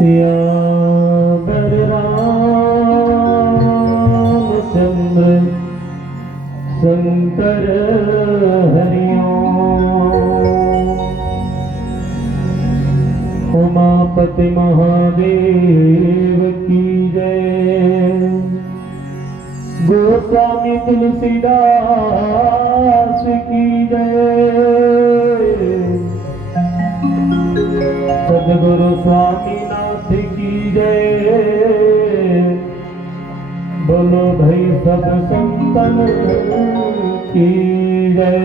श्यावर रामचंद्र शंकर हरिओम। उमापति महादेव की जय। गोस्वामी तुलसीदास की जय। सद्गुरु स्वामीनाथ की जय। बोलो भाई सब संतन की जय।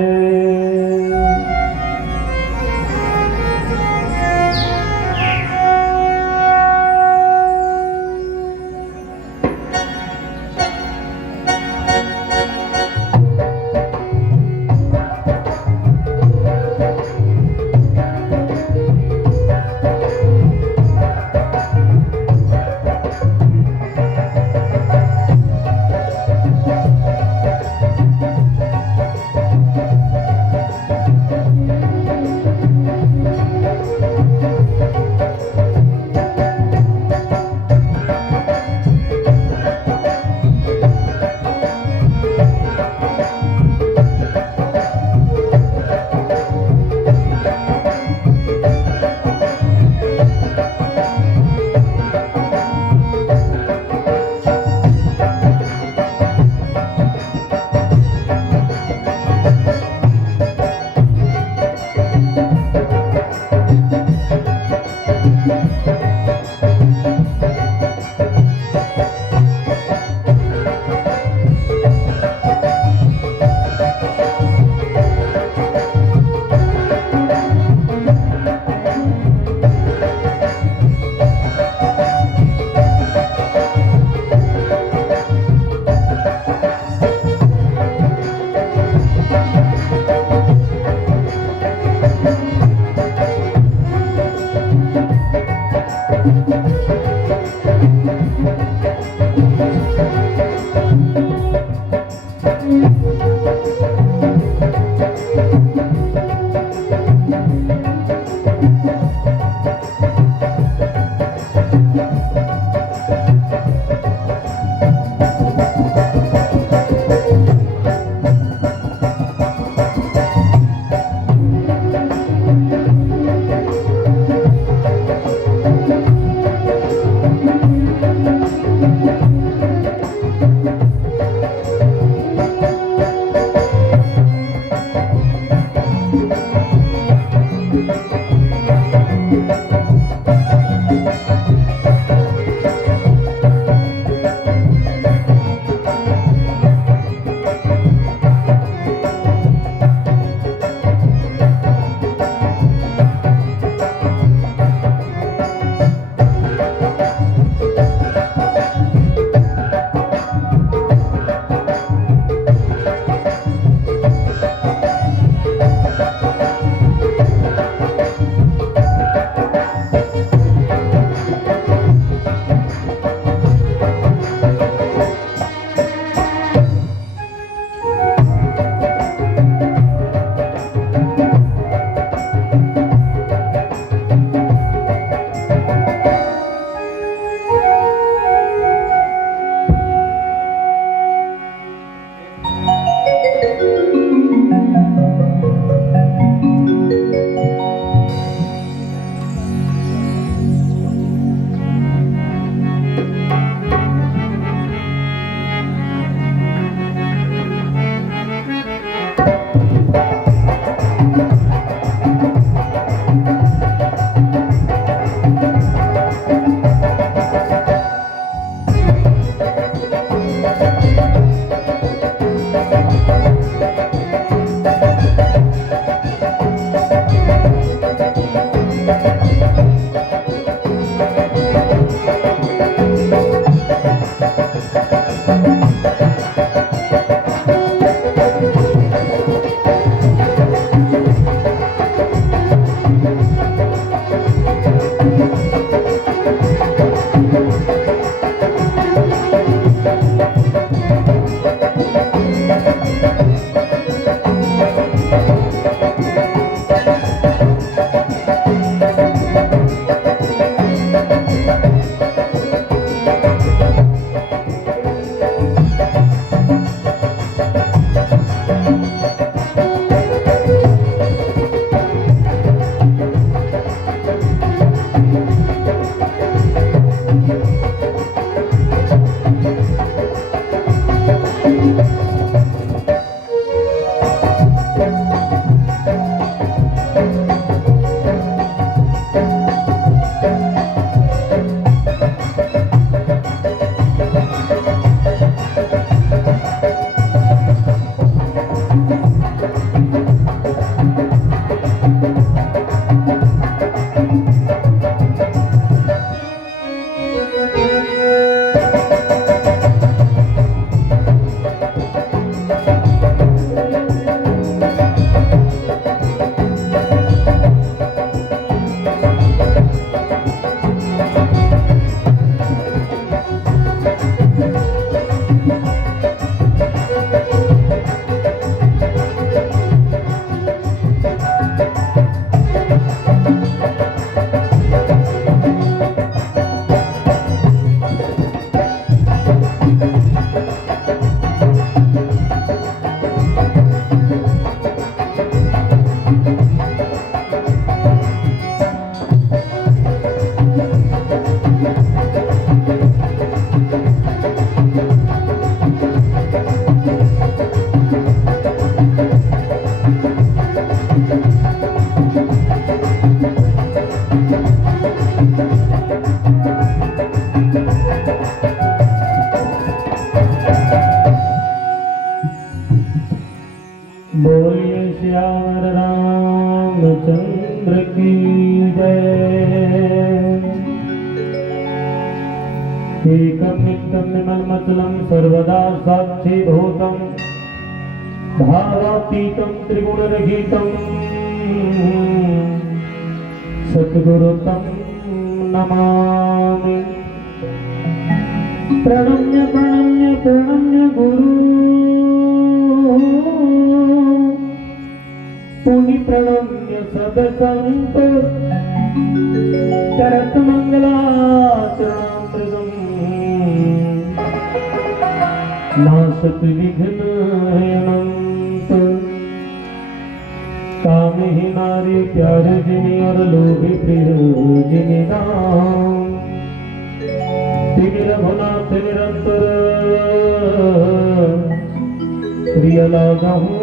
सियावर रामचंद्र की जय। एकं नित्यं निर्मलमचलं सर्वदा साक्षीभूतं भावातीतं त्रिगुणरहितं सद्गुरुं नमामि। प्रणम्य प्रणम्य प्रणम्य गुरु पुनि प्रणम्य सब संत करत मंगलाचरणामृतम् नाशत विघ्न अनंत। कामहि नारी प्यार जिनि और लोभी प्रिय जिनि दाम। रघुनाथ निरंतर प्रिय लागहु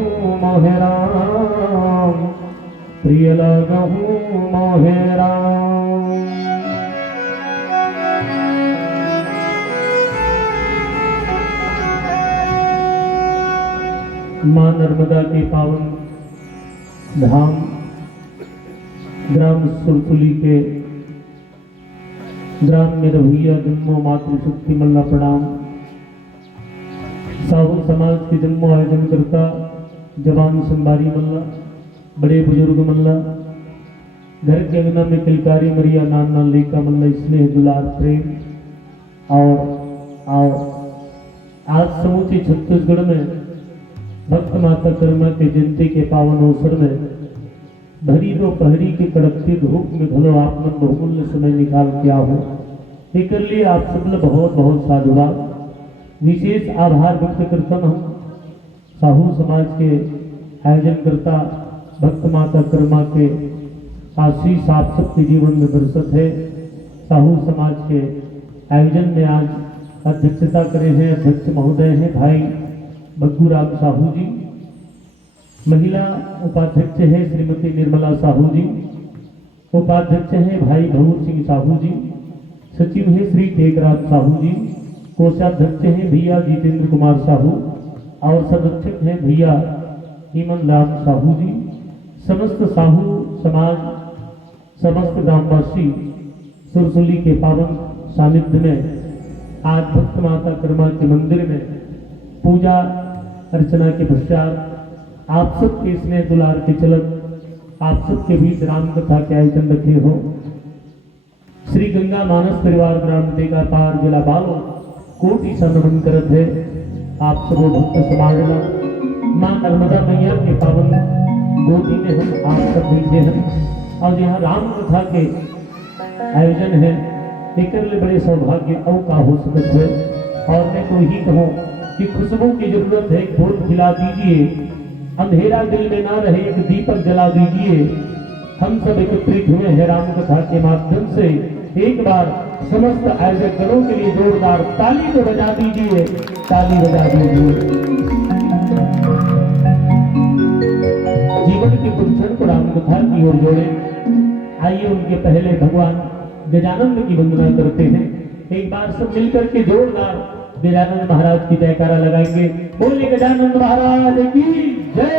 मोहे राम, प्रिय लागहु मोहे राम। मां नर्मदा के पावन धाम ग्राम सुरपुली के ग्राम में रहुइया जन्मो मातृशक्ति मल्ला प्रणाम। साहू समाज के जन्मो आयोजन करता जवान संबारी मल्ला, बड़े बुजुर्ग मल्ला, घर के अंगना में किलकारी मरिया नाना लेका मल्ला, स्नेह दुलार प्रेम और आओ आज समूचे छत्तीसगढ़ में भक्त माता कर्मा के जयंती के पावन अवसर में भरी दोपहरी के कड़कती धूप में भलो आपमन बहुमूल्य समय निकाल के आओ। एक लिए आप सब बहुत बहुत साधुवाद। विशेष आभार व्यक्त करता हूँ साहू समाज के आयोजन करता भक्त माता कर्मा के आशीष आप सबके जीवन में बरसत है। साहू समाज के आयोजन में आज अध्यक्षता करे हैं अध्यक्ष महोदय हैं भाई बग्गूराम साहू जी। महिला उपाध्यक्ष है श्रीमती निर्मला साहू जी। उपाध्यक्ष है भाई भवर सिंह साहू जी। सचिव है श्री टेकराज साहू जी। कोषाध्यक्ष है भैया जितेंद्र कुमार साहू और संरक्षक है भैया हेमन राम साहू जी। समस्त साहू समाज समस्त ग्रामवासी सुरसुली के पावन सानिध्य में आज भक्त माता कर्मा के मंदिर में पूजा अर्चना के पश्चात आप सबके स्नेह दुलार के चलत आप सबके बीच राम कथा के आयोजन रखे हो। श्री गंगा मानस परिवार ग्राम देगा पार जिला बालो कोटि संबंध करत है। आप सब भक्त समाज मां नर्मदा मैया के पावन गोदी में हम आप सब भेजे हैं और यहाँ राम कथा के आयोजन है। एक बड़े सौभाग्य अव का हो सकत है और मैं तो ही कहूँ कि खुशबू की जरूरत है। फूल खिला दीजिए, अंधेरा दिल में ना रहे, एक दीपक जला दीजिए। हम सब एकत्रित हुए हैं राम कथा के माध्यम से। एक बार समस्त आयोजक गणों के लिए जोरदार ताली तो बजा दीजिए, ताली बजा दीजिए। जीवन के कुछ क्षण को राम कथा की ओर जोड़े। आइए उनके पहले भगवान गजानंद की वंदना करते हैं। एक बार सब मिलकर के जोरदार गजानंद महाराज की जयकारा लगाएंगे। बोलिए गजानंद महाराज की जय।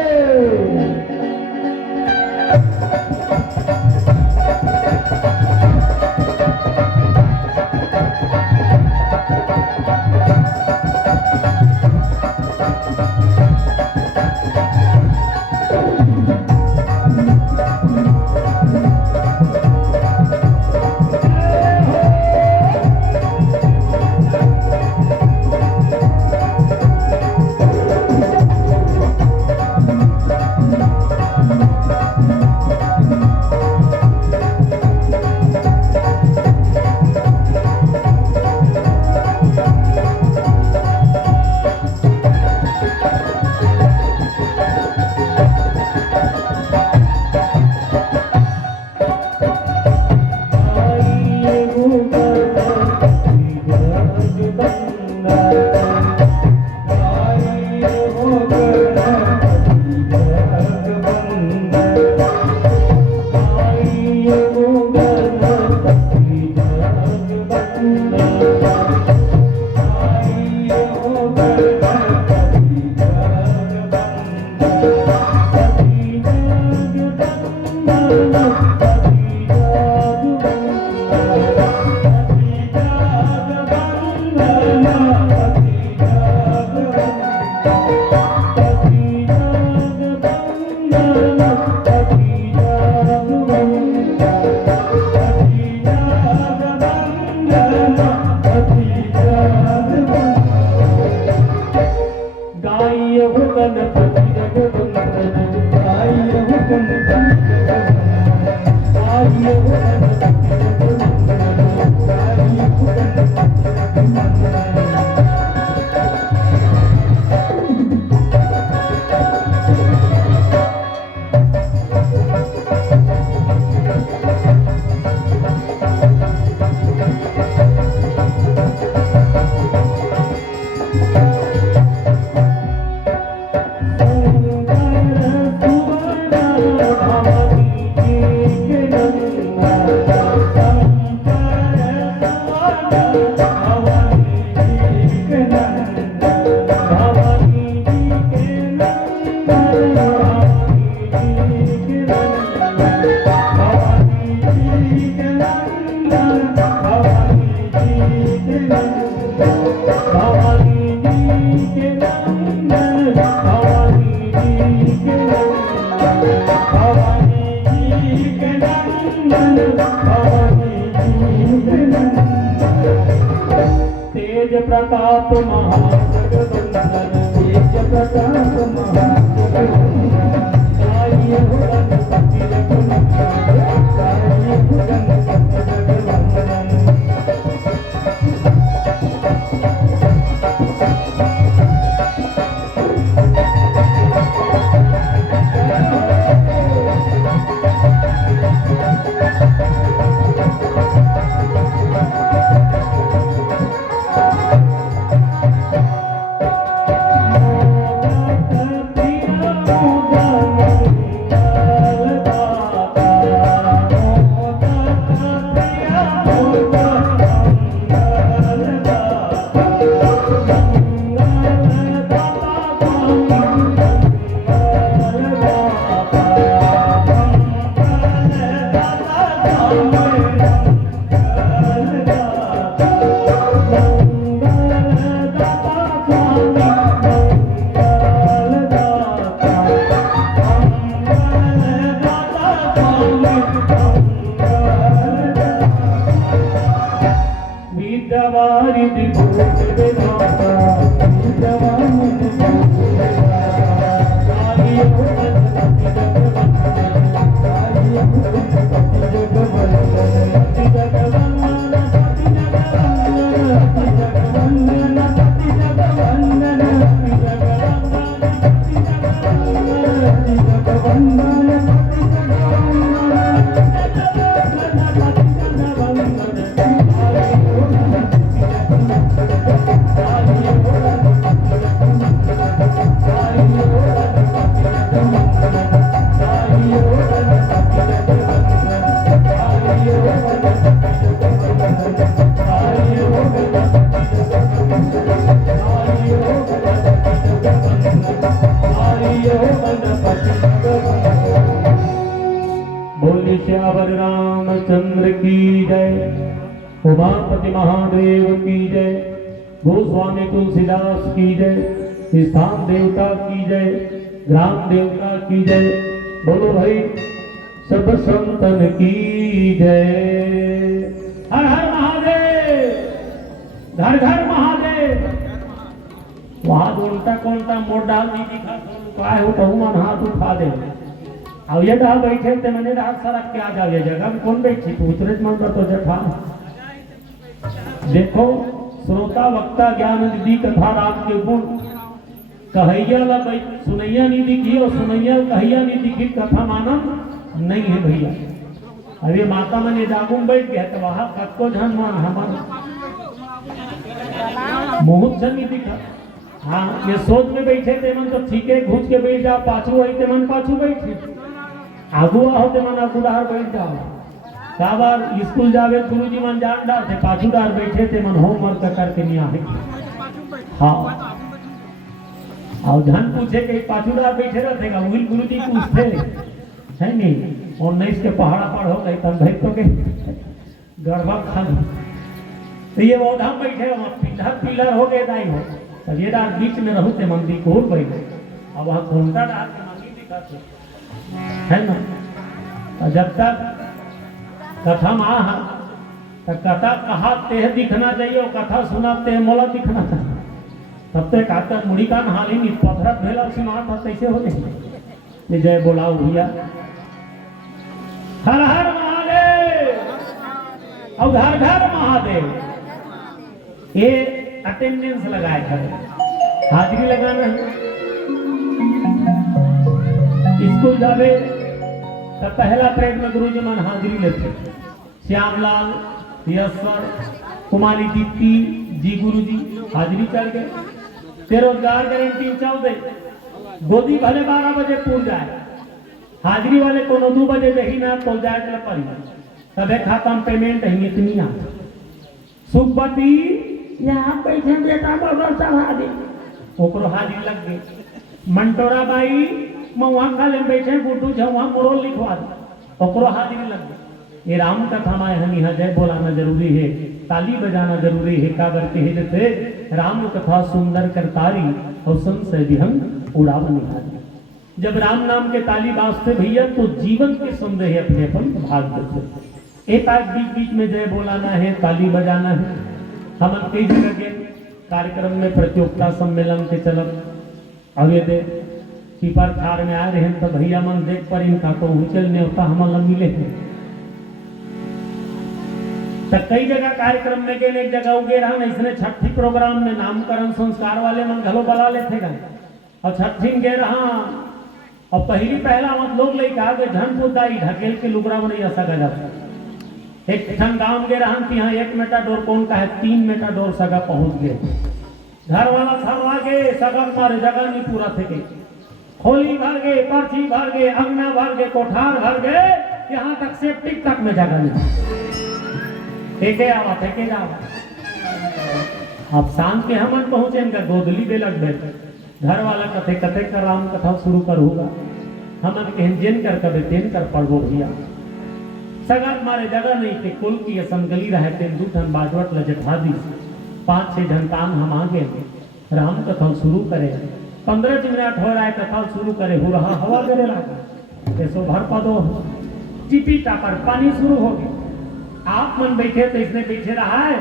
भवानी जी के नंदन, भवानी जी के नंदन, भवानी जी के नंदन, भवानी जी के नंदन। तेज प्रताप महाजगवंदन, तेज प्रताप महाजगवंदन, आइए हो गणपति रघुनंदन, आइए हो गणपति रघुनंदन। बोले श्यावर रामचंद्र की जय, उमापति महादेव की जय, गोस्वामी तुलसीदास की जय, स्थान देवता की जय, ग्राम देवता की जय। बोलो भाई सब संतन की जय। हर हर महादेव, घर घर महादेव। वहां उल्टा कोल्टा मोड़ डाल दी दिखा काय हो कहूँ मन हाथ उठा दे। अब ये डा बैठे थे मैंने रात सड़क के आ जाओ, ये जगह में कौन बैठी तू उतरे मन का तो जठा। देखो श्रोता वक्ता ज्ञान निधि कथा राम के गुण, कहैया ला सुनैया नहीं दिखी और सुनैया कहैया नहीं दिखी, कथा मानम नहीं है भैया। अरे माता मैंने जागूम बैठ गया तो वहां कत्को झन मान हमारा मुहूर्त झन नहीं दिखा। हाँ ये सोच में बैठे थे मन तो ठीक है, घुस के बैठ जाओ, पाछू आई थे मन पाछू बैठे, आगू होते मन आगू डार बैठ जाओ। का बार स्कूल जावे गुरुजी मन जान डार थे, पाछू डार बैठे थे मन होमवर्क करके नहीं आए। हाँ और धन पूछे कि पाछू डार बैठे रहते का वही गुरुजी पूछते है नहीं, और नहीं इसके पहाड़ा पहाड़ हो गए तब भाई तो के गड़बड़ खा ली। तो ये ओधा बैठे पिंडा पिलर हो गए दाई हो, तब ये डाल बीच में रहते मंदिर को बैठे। अब वहाँ घूमता डाल के मंदिर दिखाते है ना। और जब तक कथा माह तो कथा कहा ते दिखना चाहिए और कथा सुनाते मोला दिखना चाहिए। तब तक आकर मुड़ी का नहाली नहीं पथरत भेला सुना था कैसे हो जाए। जय बोलाओ भैया, हर हर महादेव और घर घर महादेव। ये अटेंडेंस लगाए करे, हाजिरी लगाना है। स्कूल जावे तो पहला परेड में गुरुजी मन हाजिरी लेते, श्यामलाल, यशवर, कुमारी दीप्ति जी गुरुजी हाजिरी चढ़ गए। रोजगार गारंटी चल दे, गोदी भले 12 बजे पूर जाए, हाजिरी वाले को 2 बजे जही ना तो जाए तो पड़ी तबे खाता में पेमेंट है इतनी आ। सुखपति यहाँ पैसे बेटा बगल चढ़ा दी, ओकरो हाजिरी लग गई। मंटोरा बाई मैं वहाँ खाले बैठे बुटू वहाँ मोरल लिखवा दी, ओकरो हाजिरी लग गई। ये राम कथा में हम यहाँ जय बोलाना जरूरी है, ताली बजाना जरूरी है। का करके है जैसे राम कथा सुंदर करतारी और संशय भी हम उड़ाव निहारी। जब राम नाम के ताली बाजते भैया तो जीवन के संदेह अपने अपन भाग देते। एक आज बीच बीच में जय बोलाना है, ताली बजाना है। हम कई जगह के कार्यक्रम में प्रतियोगिता सम्मेलन के चलब अवे दे सीपर खार में आ रहे हैं तो भैया मन देख पर इनका तो उचल न्योता हम मिले हैं। तो कई जगह कार्यक्रम में गए, एक जगह उगे रहा इसने छठी प्रोग्राम में नामकरण संस्कार वाले मन घलो बला लेते गए और छठी गे रहा और पहला मत लोग ले कहा कि धन पुदाई ढकेल के लुगरा में नहीं ऐसा गजा। एक ठन गांव गे रहा कि यहाँ 1 मेटाडोर कौन का है 3 मेटाडोर सगा पहुंच गए। घर वाला थरवा के सगा मारे जगह नहीं पूरा थे, खोली भर गए, पर्ची भर गए, अंगना भर गए, कोठार भर गए, यहाँ तक सेप्टिक तक में जगह नहीं। फेंके आवा फेंके जावा। अब शाम के हम पहुंचे इनका गोदली दे लग बैठे। घर वाला कथे कथे कर राम कथा शुरू कर होगा। हम कहन जेन कर कभी तेन कर पढ़ो भैया। सगा मारे जगह नहीं थे, कुल की असंगली रहते दू ठन बाजवट लजठा दी 5-6 घंटान हम आ गए। राम कथा शुरू करे 15 मिनट हो रहा है, कथा शुरू करे हो रहा हवा करे लगा ऐसो भर पदो टिपी टापर पानी शुरू हो गया। आप मन बैठे तो इसने बैठे रहा है।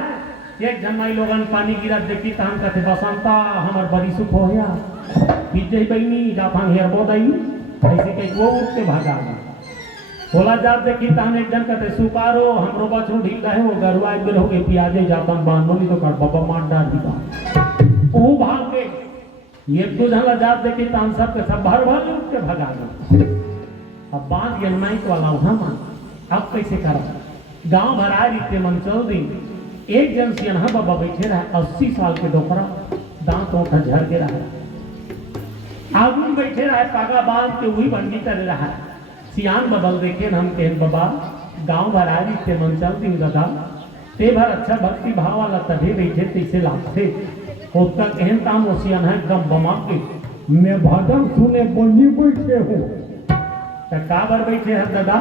एक जन्माई लोगन पानी गिरा देखी तो हम कहते बसंता हमार बड़ी सुख हो गया पीछे बहनी जाफांग हेयर बोदाई ऐसे कहीं वो उठ के भागा बोला जात देखी तो हम एक जन कहते सुकारो हमरो बछरू ढील रहे हो गरुआ बिल हो गए पियाजे जातन बांधो नहीं तो कर बाबा मार डाल दी वो भाग के ये तो झला जात देखी तो हम सब के सब भर भर उठ के भागा गए। अब बांध गया माइक वाला वहां मान अब कैसे करा गांव भर आ रीते मन चल दी। एक जन सियाना बाबा बैठे रहा 80 साल के डोकरा दांत ओठा झर के रहा आगू बैठे रहा पागा बांध के वही बंडी कर रहा सियान बदल देखे हम कहन बाबा गांव भर आ रीते मन चल दी दादा ते भर अच्छा भक्ति भाव वाला तभी बैठे तैसे लागते उसका कहन काम वो सियान है कम बमा के मैं भजन सुने बंडी बैठे हूँ का बार बैठे हैं दादा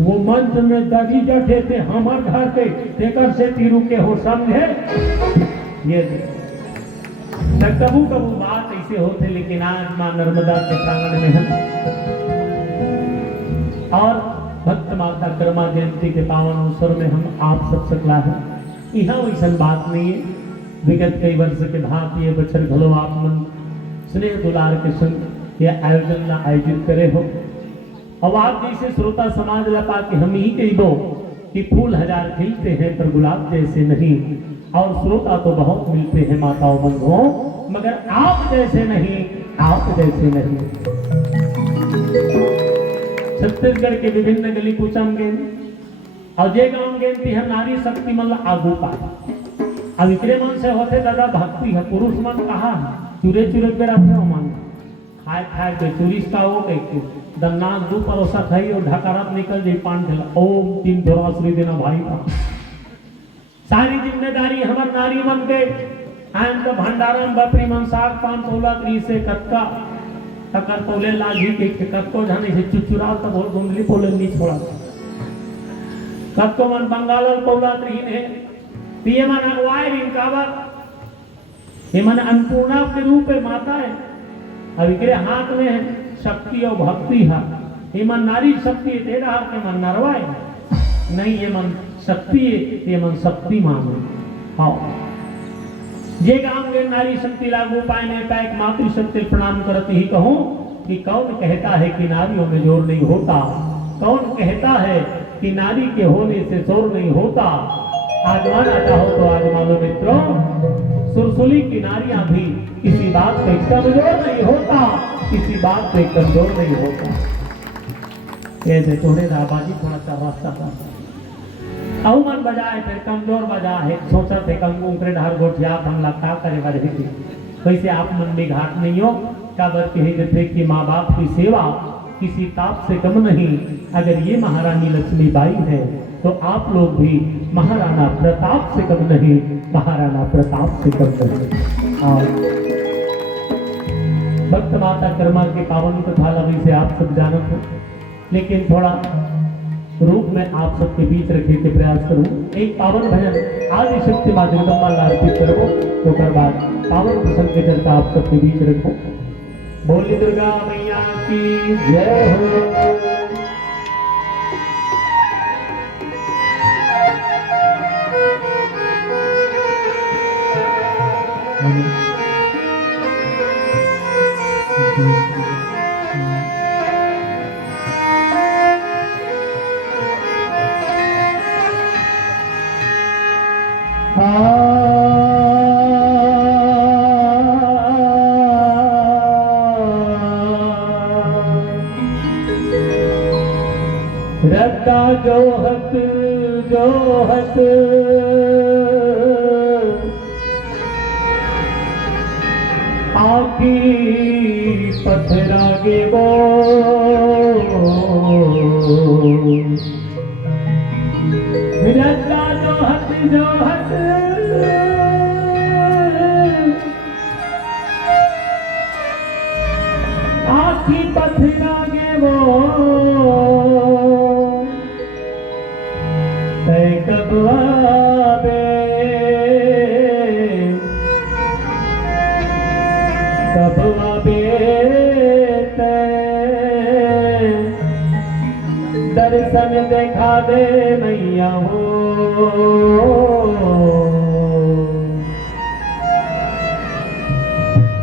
वो मंच में दगी जठे थे हमार घर पे तेकर से तीरू के हो समझे ये कबू कबू बात ऐसे होते। लेकिन आज मां नर्मदा के प्रांगण में हम और भक्त माता कर्मा जयंती के पावन अवसर में हम आप सब सकला है। यहाँ वैसा बात नहीं है। विगत कई वर्ष के भात ये बचर घलो आप मन स्नेह दुलार के संग यह आयोजन ना आयोजित करे हो। अब आप जैसे श्रोता समाज लपा के हम ही कह दो कि फूल 1000 खिलते हैं पर गुलाब जैसे नहीं और श्रोता तो बहुत मिलते हैं माताओं बंधुओं मगर आप जैसे नहीं आप जैसे नहीं। छत्तीसगढ़ के विभिन्न गली कुचम गे और जे गांव गे थी हम नारी शक्ति मन आगू पाए। अब इतने मन से होते दादा भक्ति है पुरुष मन कहा चूरे चूरे पे रखे हो मन खाए खाए के चूरी का वो कह दन्ना दू परोसा खाई और ढकारात निकल जाए पान ठेला ओम 3 दोराश्री देना भाई का सारी जिम्मेदारी हमार नारी मन के आयन तो भंडारण बपरी मन साग पान तोला त्री से कटका तकर तोले लागी के कटको जाने से चुचुरा तो बहुत गुंगली पोले नहीं छोड़ा कटको मन बंगाल तोला त्री ने पिए मन अगवाए रिंकावर ये मन अन्नपूर्णा के रूप में माता है। अब इकरे हाथ में शक्ति और भक्ति है। ये मन नारी शक्ति दे रहा के मन नरवाए नहीं ये मन शक्ति ये मन शक्ति मांगे। हाँ जे गांव के नारी शक्ति लागू पाए नहीं पाए मातृशक्ति प्रणाम करते ही कहूँ कि कौन कहता है कि नारियों में जोर नहीं होता, कौन कहता है कि नारी के होने से जोर नहीं होता। आजमाना चाहो तो आजमा लो मित्रों, सुरसुली की नारियां भी किसी बात पे कमजोर नहीं होता, किसी बात पे कमजोर नहीं होता। कहते थोड़े राबाजी थोड़ा सा रास्ता था मन बजाए फिर कमजोर बजा है सोचा थे कम उनके ढार गोठिया हम लगा करे बजे थी वैसे आप मन में घाट नहीं हो का बात कहे थे कि माँ बाप की सेवा किसी ताप से कम नहीं। अगर ये महारानी लक्ष्मीबाई है तो आप लोग भी महाराणा प्रताप से कम नहीं, महाराणा प्रताप से कम नहीं। और भक्त माता कर्मा के पावन कथा लगी से आप सब जानते हो, लेकिन थोड़ा रूप में आप सबके बीच रखे के प्रयास करूं। एक पावन भजन आदि शक्ति माँ जगदम्बा ला अर्पित करो, तो बाद पावन प्रसंग के चर्चा आप सबके बीच रखो। बोली दुर्गा मैया की जय हो। रद्दा जोहत जोहत आकी पथरागे वो रद्दा जोहत जोहत आकी पथरागे वो कब आवे कब आवे दर्शन देखा दे मैया हो,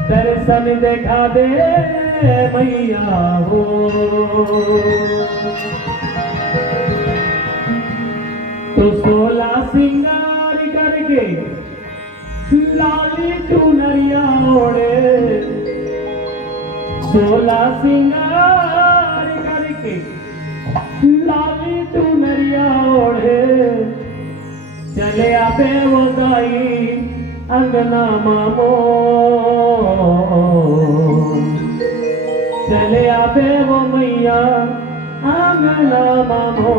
दर्शन देखा दे मैया हो। तो 16 सिंगार करके लाली चुनरिया ओढ़े, 16 सिंगार करके लाली चुनरिया ओढ़े, चले आते वो गाई अंगना मामो, चले आते वो मैया अंगना मामो।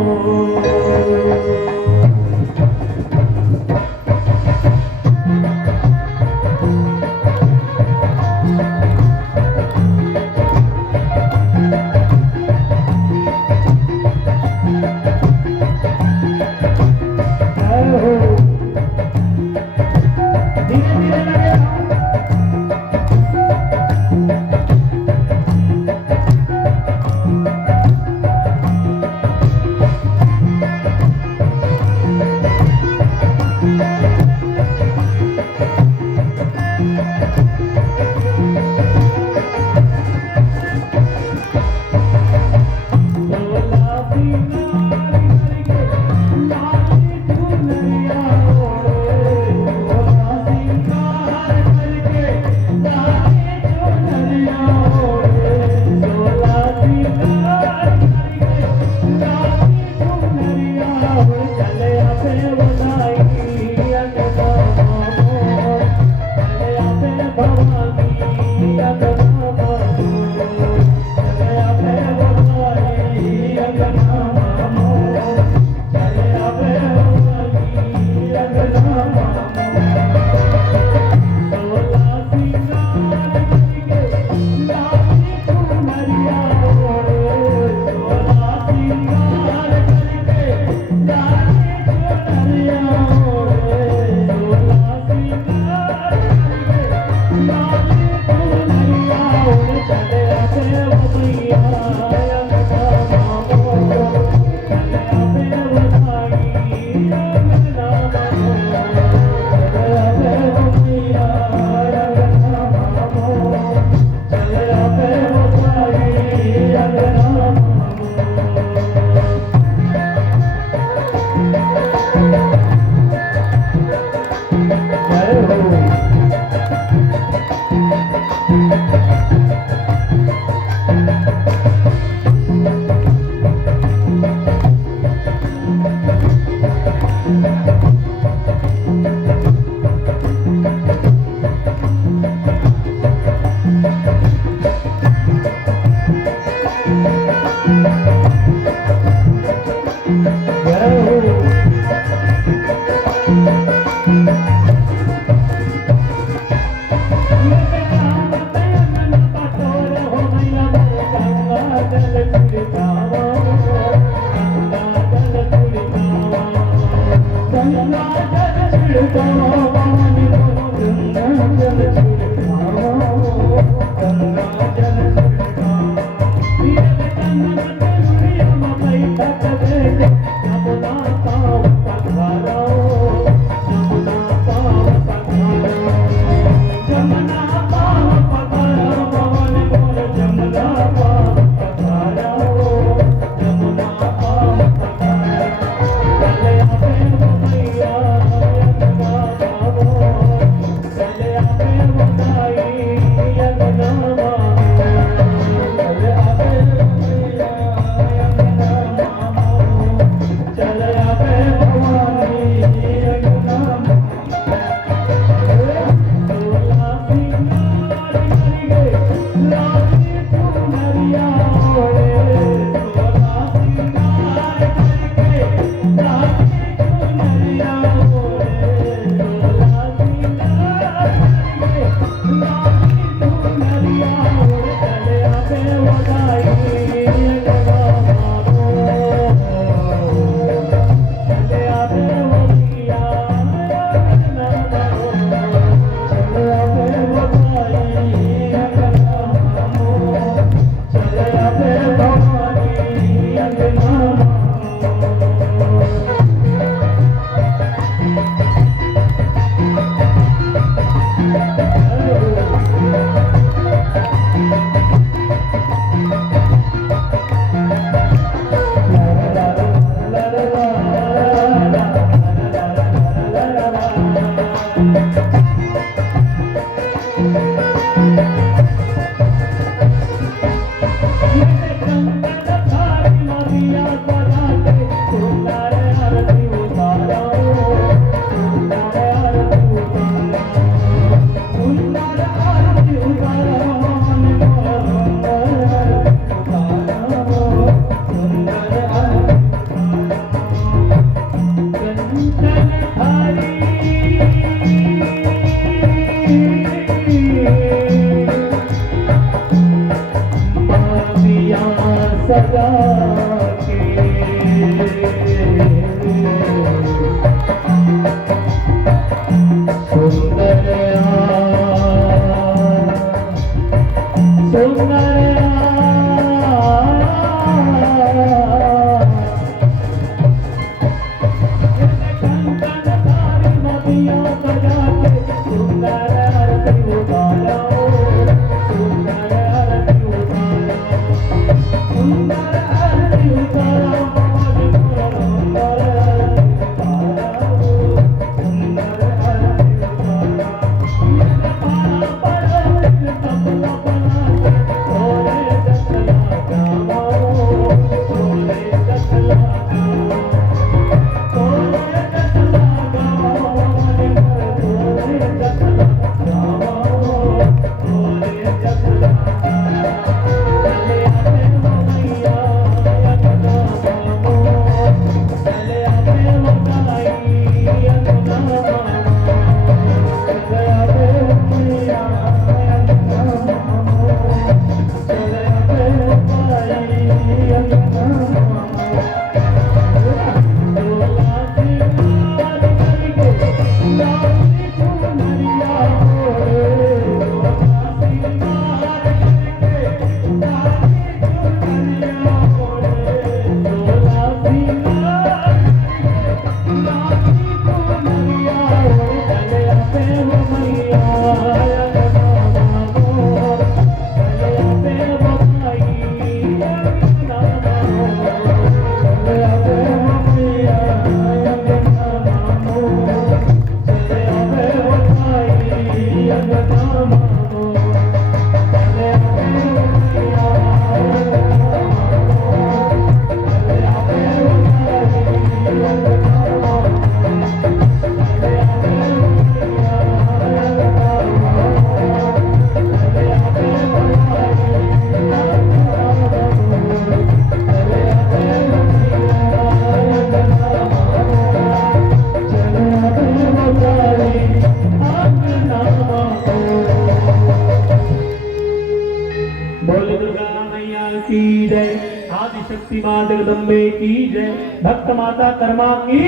आदिशक्ति मां जगदम्बे की जय, भक्त माता कर्मा की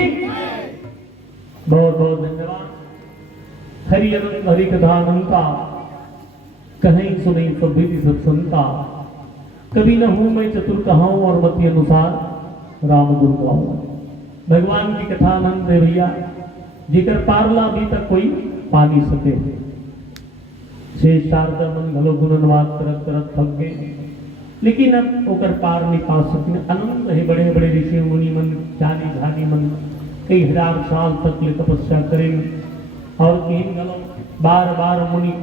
बहुत बहुत धन्यवाद। हरि अनंत हरि कथा अनंता, कहीं सुनी सब विधि सब सुनता, कभी न हूं मैं चतुर कहाऊं और मति अनुसार राम गुरु गाऊं। भगवान की कथा अनंत है भैया, जिकर पारला अभी तक कोई पा नहीं सके। शेष शारदा मन घलो गुणनवाद करत करत थक गए, लेकिन अब ओकर पार नहीं पा सके। अनंत है बड़े बड़े ऋषि मुनि मन, जानी धानी मन कई हजार साल तक ले तपस्या करें और तीन गलो बार बार मुनि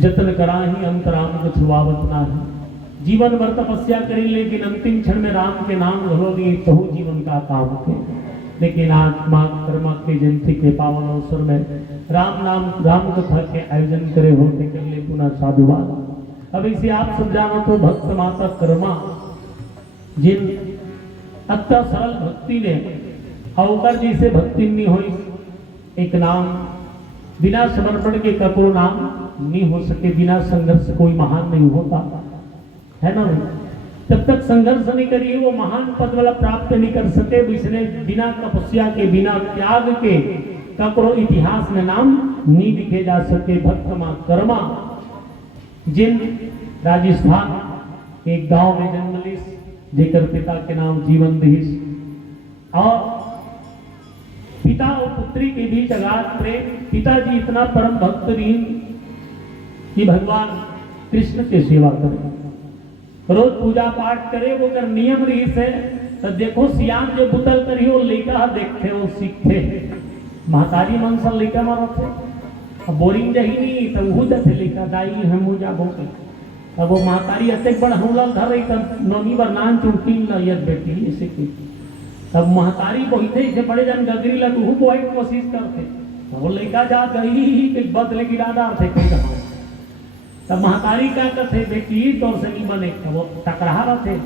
जतन करा ही अंतराम को छुआवत ना है। जीवन भर तपस्या करें लेकिन अंतिम क्षण में राम के नाम घलो दिए तो जीवन का काम के। लेकिन आज मां कर्मा के जयंती के पावन अवसर में राम कथा के आयोजन करे होते कर ले पुनः साधुवाद। अब इसे आप सब जानो तो भक्त माता कर्मा जिन अत्ता सरल भक्ति ने अवकर जैसे भक्ति नहीं हुई, एक नाम बिना समर्पण के कको नाम नहीं हो सके, बिना संघर्ष कोई महान नहीं होता है ना। जब तक संघर्ष नहीं करिए वो महान पद वाला प्राप्त नहीं कर सके। इसलिए बिना तपस्या के बिना त्याग के कको इतिहास में नाम नहीं लिखे जा सके। भक्त मां कर्मा जिन राजस्थान एक गांव में जन्म लीस, जेकर पिता के नाम जीवन दीस और पिता और पुत्री के बीच अगाध प्रेम। पिताजी इतना परम भक्त रीन कि भगवान कृष्ण की सेवा करे, रोज पूजा पाठ करे, वो कर नियम रही से। तो देखो सियान जो बुतल करी वो लेका देखते वो सीखते। महतारी मन सा लेका मारो थे बोरिंग जही नहीं तो वो जथे लेका दाई हम जा बोके। अब वो महतारी अतेक बड़ हमला धर रही तब नौनी वरनान चुटकी लयत बेटी इसे की। तब महतारी बोलते इसे बड़े जन गगरी लग वो बोए कोशिश करते। वो लेका जा गई कि बदले गिरादा थे कोई कहा। तब महतारी का करते बेटी तो से नहीं बने वो टकरा रहे थे।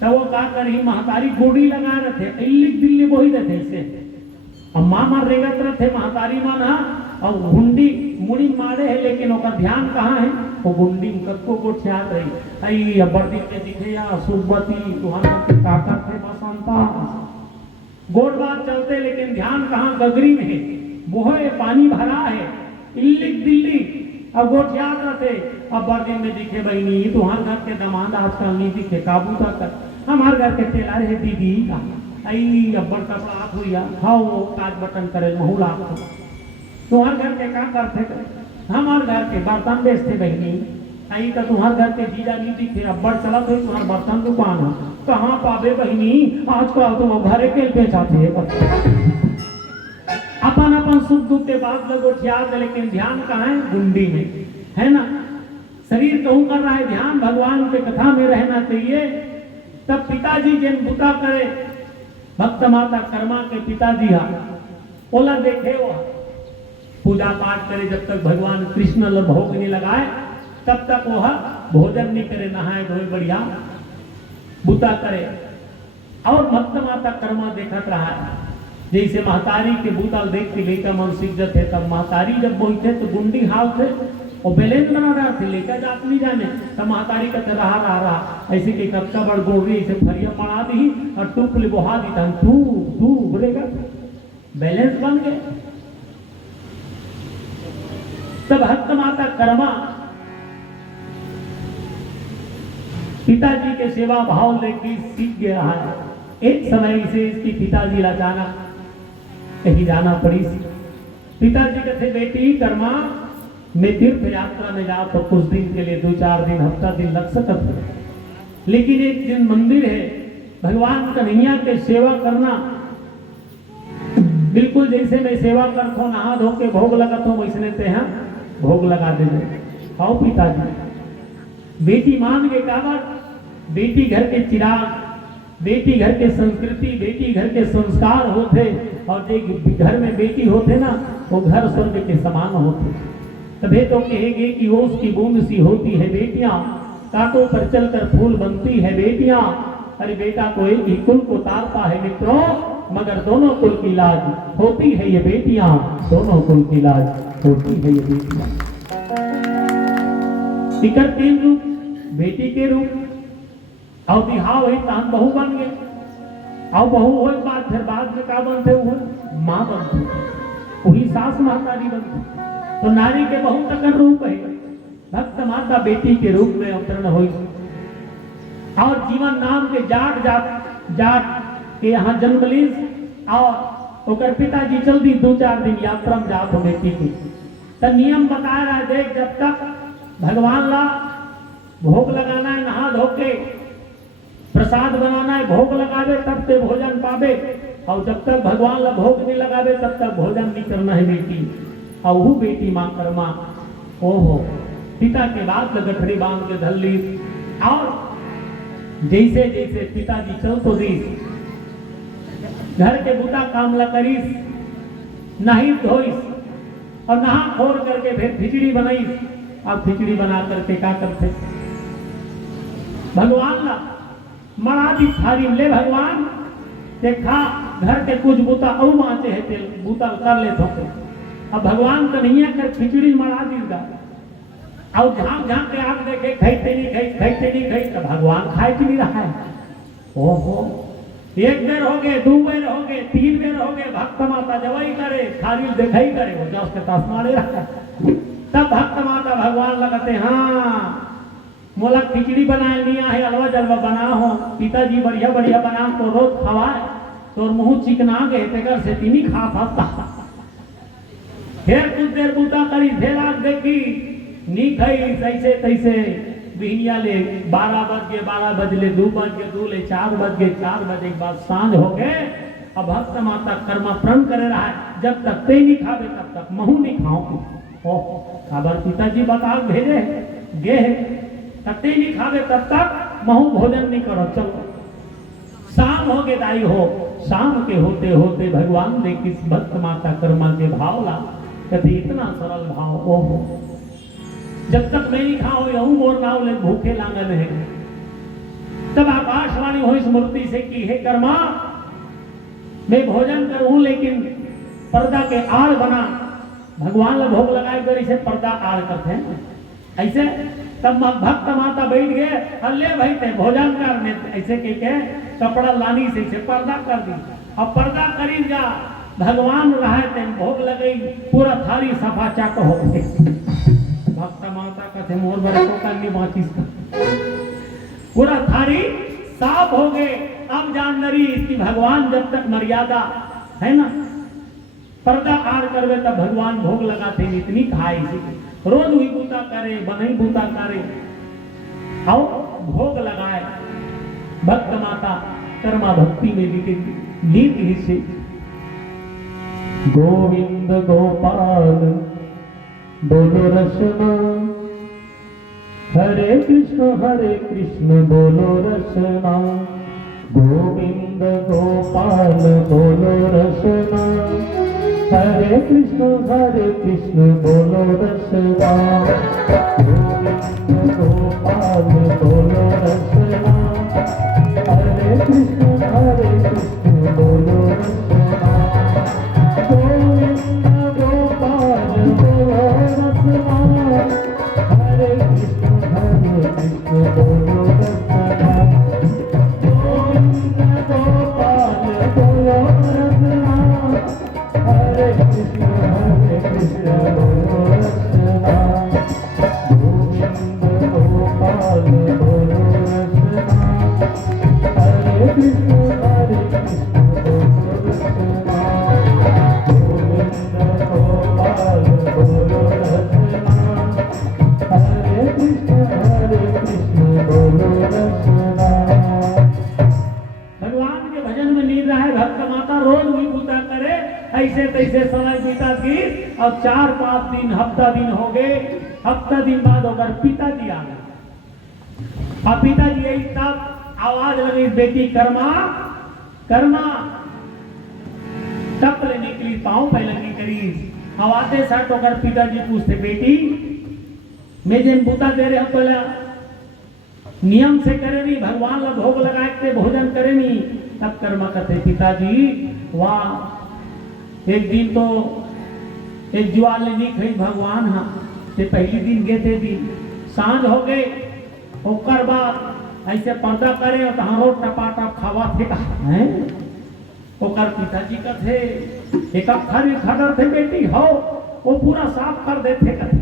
तब वो का करी महतारी गोड़ी लगा रहे थे, इल्लिक दिल्ली बोही रहते से। अब माँ मार रेगत रहे थे महतारी माना और गुंडी मुड़ी मारे है, लेकिन ओका ध्यान कहाँ है वो गुंडी कक्को को छात रही। आई अबर्दी के दिखे या सुबती तुहाना के ताकत थे बसंता गोड़ बात चलते, लेकिन ध्यान कहाँ गगरी में है। बोहे पानी भरा है, इल्लिक दिल्ली अब गोठियात रखे। अब बर्दिन में दिखे बहनी तुम्हार घर के दामाद आजकल नहीं दिखे, काबू था कर हमार घर के तेला रहे दीदी आई अब्बड़ कपड़ा हाथ हुई हाँ वो काज बटन करे महूला तुम्हार घर के का करते हमार घर के बर्तन बेचते बहनी आई तो तुम्हार घर के जीजा नहीं दिखे, अब्बड़ चला तो तुम्हार बर्तन दुकान है कहाँ पावे बहनी आजकल तो घरे के बेचाते है। अपन अपन सुख दुख के बाद लोग उठियार, लेकिन ध्यान कहाँ है? गुंडी में है ना। शरीर कहूँ कर रहा है, ध्यान भगवान के कथा में रहना चाहिए। तब पिताजी जिन बुता करे भक्त माता कर्मा के पिताजी हा ओला देखे वो पूजा पाठ करे, जब तक भगवान कृष्ण भोग नहीं लगाए तब तक वो भोजन नहीं करे, नहाए धोए बढ़िया बुता करे। और भक्त माता कर्मा देखत रहा है, जैसे महतारी के बूतल देख के लेकर मन सीख जाते, तब महतारी जब बोलते तो गुंडी हाल थे और बैलेंस बना रहा थे, लेकर जात नहीं जाने तब महतारी का रहा ऐसे के कच्चा बड़ गोरी ऐसे फरिया पड़ा दी और टूप ले बुहा दी था तू बोलेगा बैलेंस बन गए। तब भक्त माता कर्मा पिताजी के सेवा भाव लेके सीख गया है। एक समय से इसकी पिताजी लाचाना कहीं जाना पड़ी। पिताजी कहते बेटी कर्मा मैं तीर्थ यात्रा में जाओ तो कुछ दिन के लिए 2-4 दिन हफ्ता दिन लग सकता है, लेकिन एक दिन मंदिर है भगवान कन्हैया के सेवा करना बिल्कुल जैसे मैं सेवा करता हूँ, नहा धो के भोग लगाता हूँ वैसे लेते हैं भोग लगा देंगे। आओ पिताजी बेटी मान के कावर, बेटी घर के चिराग, बेटी घर के संस्कृति, बेटी घर के संस्कार होते और जो घर में बेटी होते ना वो घर स्वर्ग के समान होते। तभी तो कहेंगे कि ओस की बूंद सी होती है बेटियां, कांटों पर चलकर फूल बनती है बेटियां। अरे बेटा तो एक ही कुल को तारता है मित्रों, मगर दोनों कुल की लाज होती है ये बेटियां, दोनों कुल की लाज होती है ये बेटियां। इकर 3 रूप बेटी के रूप और बिहाव है तान बहू बन गए, और बहू हो बाद फिर बाद में का बनते हुए माँ बनती, वही सास महतारी बनती। तो नारी के बहु तकन रूप है, भक्त माता बेटी के रूप में अवतरण हुई। और जीवन नाम के जाट के यहाँ जन्म ली और ओकर पिताजी जल्दी 2-4 दिन यात्रा में जात हो बेटी की। तो नियम बताया रहा देख जब तक भगवान ला भोग लगाना है, नहा धो के प्रसाद बनाना है, भोग लगावे तब ते भोजन पावे, और जब तक भगवान ला भोग नहीं लगावे तब तक भोजन नहीं करना है बेटी। और वो बेटी मां कर्मा ओहो पिता के बाद गठरी बांध के धल ली। और जैसे जैसे पिताजी चल तो दी घर के बुता काम ला करीस, नहीं धोईस और नहा खोर करके फिर खिचड़ी बनाई। अब खिचड़ी बना करके क्या करते भगवान ला मरा दी थारी ले भगवान देखा घर के कुछ बूता और माचे है तेल बूता कर ले थोके। अब भगवान कन्हैया कर खिचड़ी मरा दीगा और झांक झांक के आप देखे खाते नहीं खाई तो भगवान खाए नहीं रहा है। ओहो 1 बेर हो गए, 2 बेर हो गए, 3 बेर हो गए, भक्त माता जवाई करे थारी देखा करे वो जस के पास मारे रहा है। तब भक्त माता भगवान लगाते हाँ मोला खिचड़ी बनाए लिया है, अलवा जलवा बना हो पिताजी बढ़िया बढ़िया बना तो रोज खवाए तो मुंह चिकना गए तेकर से तीनी खा था। फिर कुछ देर बूता करी फिर आग देखी नी खाई तैसे तैसे बिहनिया ले 12 बज ले 2 बज गए 2 ले 4 बज गए 4 बजे के बाद सांझ हो गए। अब भक्त माता कर्मा प्रण करे रहा है जब तक ते नहीं खावे तब तक महू नहीं खाओ। खबर पिताजी बता भेजे गे तब ते नहीं खावे तब तक महू भोजन नहीं करो। चलो शाम हो गए दाई हो, शाम के होते होते भगवान ने किस भक्त माता कर्मा के भाव ला कभी इतना सरल भाव ओहो जब तक मैं नहीं खाओ यहूं मोर नाव ले भूखे लांगन है। तब आकाशवाणी हो इस मूर्ति से कि हे कर्मा मैं भोजन करूं लेकिन पर्दा के आड़ बना भगवान ला भोग लगाए कर इसे पर्दा आड़ करते हैं ऐसे। तब भक्त माता बैठ गए अल्ले भाई थे भोजन करने ऐसे कह के कपड़ा लानी से पर्दा कर दी। अब पर्दा करी जा भगवान रहे थे भोग लगई पूरा थारी सफा चाक हो गए। भक्त माता का थे मोर बड़े को करनी बाचिस का पूरा थारी साफ हो गए। अब जान रही कि भगवान जब तक मर्यादा है ना पर्दा आड़ करवे तब भगवान भोग लगाते इतनी खाई सी रोज हुई बूता करे बनई बूता करे और भोग लगाए। भक्त माता कर्मा भक्ति में लीन हिस्से गोविंद गोपाल बोलो रसना हरे कृष्ण बोलो रसना गोविंद गोपाल बोलो रसना हरे कृष्ण बोलो रसना गोविंद गोपाल बोलो रसना हरे कृष्ण बोलो रसना गोविंद गोपाल बोलो रसना हरे कृष्ण बोलो रसना गोविंद गोपाल बोलो रसना हरे कृष्ण बोलो रसना गोविंद गोपाल बोलो रसना हरे कृष्ण बोलो रसना गोविंद गोपाल बोलो रसना हरे कृष्ण बोलो रसना। भगवान के भजन में लीन रहे भक्त माता रोज हुई पूजा करे ऐसे तैसे समय बीता की और 4-5 दिन हफ्ता दिन हो गए। हफ्ता दिन बाद होकर पिताजी आ गए और पिताजी यही तब आवाज लगी बेटी कर्मा कर्मा तब ले निकली पाँव पे लगी करी आवाजे साथ होकर पिताजी पूछते बेटी मैं जिन बूता दे रहे हम बोला नियम से करे नहीं भगवान ला भोग लगाए थे भोजन करे नहीं तब कर्मा कहते पिताजी वाह एक दिन तो एक जुआल ने नहीं खाई भगवान हाँ ते पहली दिन गए थे दिन सांझ हो गए ओकर बाद ऐसे पर्दा करे और तहां रोट टपाटप खावा थे हैं ओकर पिताजी का थे एक खाली खड़र थे बेटी हो वो पूरा साफ कर देते कहते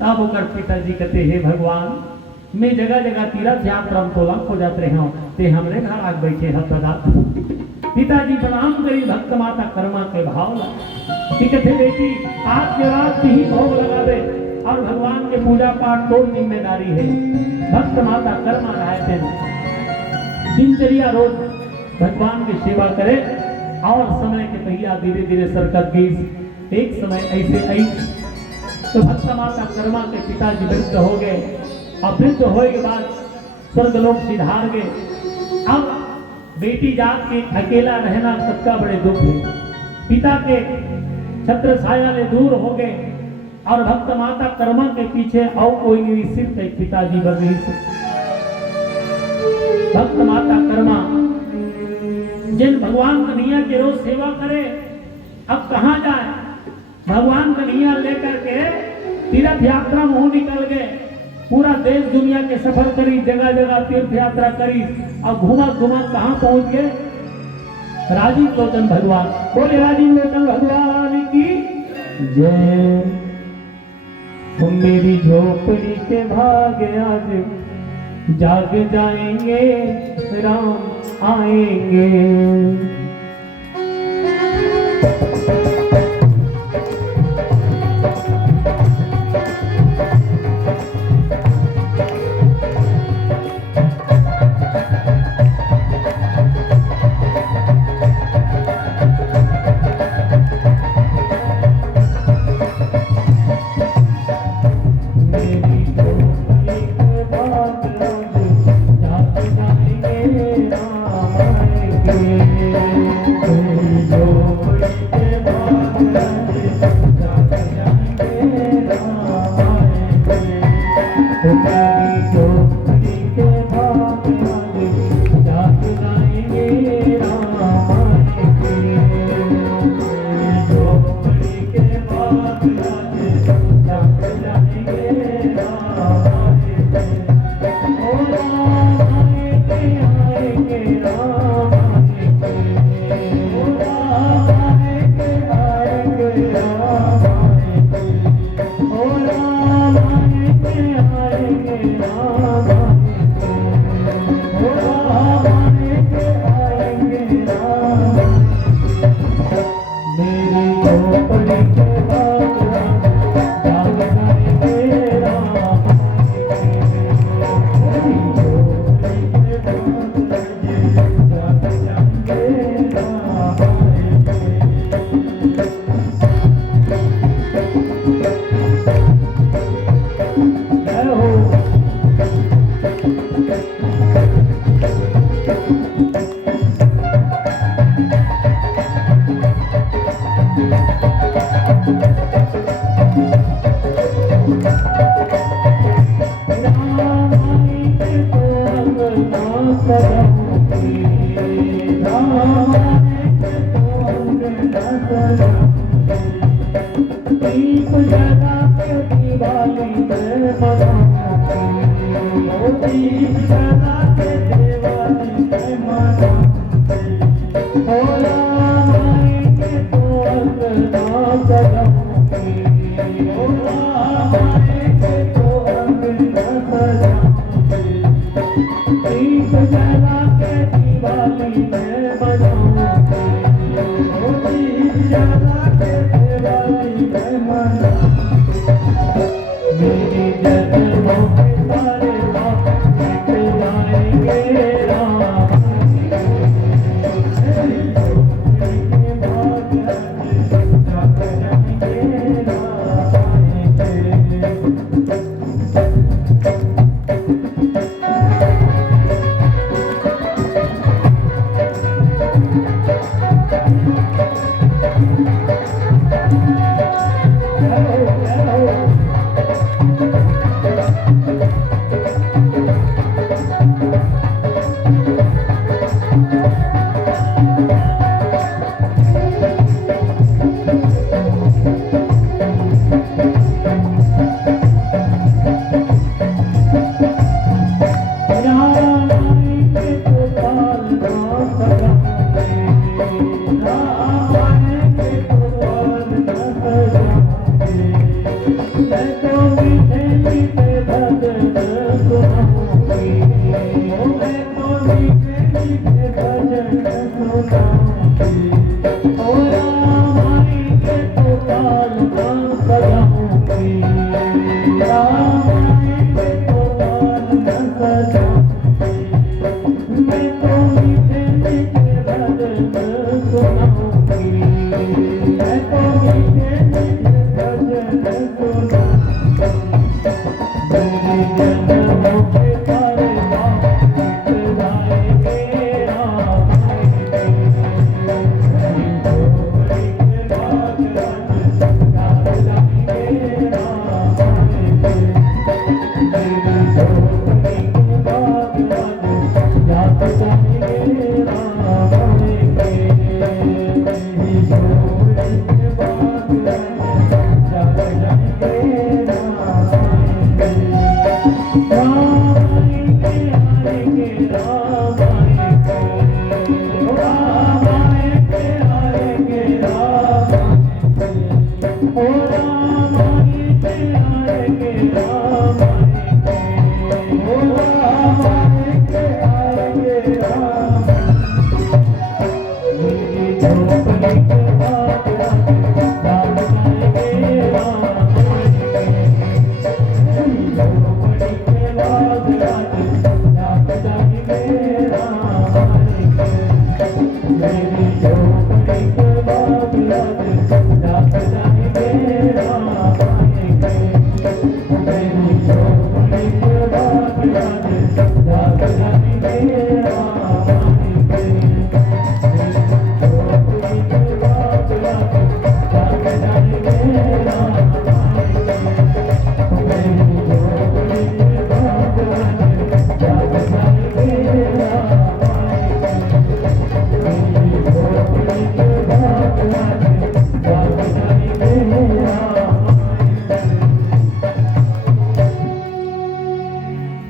तब ओकर पिताजी कहते हे भगवान मैं जगह जगह तीर्थ यात्रा में तोला खो जाते रहे हूँ ते हमरे घर आग बैठे हैं सदा पिताजी प्रणाम करी भक्त माता कर्मा के भाव ला कहते बेटी आज के रात ही भोग लगा दे और भगवान के पूजा पाठ तो जिम्मेदारी है। भक्त माता कर्मा रहे थे दिनचर्या रोज भगवान की सेवा करे और समय के पहिया धीरे धीरे सरकत गई। एक समय ऐसे आई तो भक्त माता कर्मा के पिताजी वृद्ध हो गए और वृद्ध होने के बाद स्वर्गलोक सिधार गए। अब बेटी जात के अकेला रहना सबका बड़े दुख है। पिता के छत्र छाया ले दूर हो गए और भक्त माता कर्मा के पीछे और कोई नहीं सिर्फ एक पिताजी बन रही से भक्त माता कर्मा जिन भगवान कन्हैया के रोज सेवा करे अब कहाँ जाए भगवान कन्हैया लेकर के तीर्थ यात्रा में निकल गए। पूरा देश दुनिया के सफर करी जगह जगह तीर्थ यात्रा करी और घुमा घुमा कहाँ पहुंच गए राजीव लोचन भगवान। बोले राजीव लोचन भगवान की जय। मेरी झोपड़ी के भाग आज जाग जाएंगे राम आएंगे। Yeah.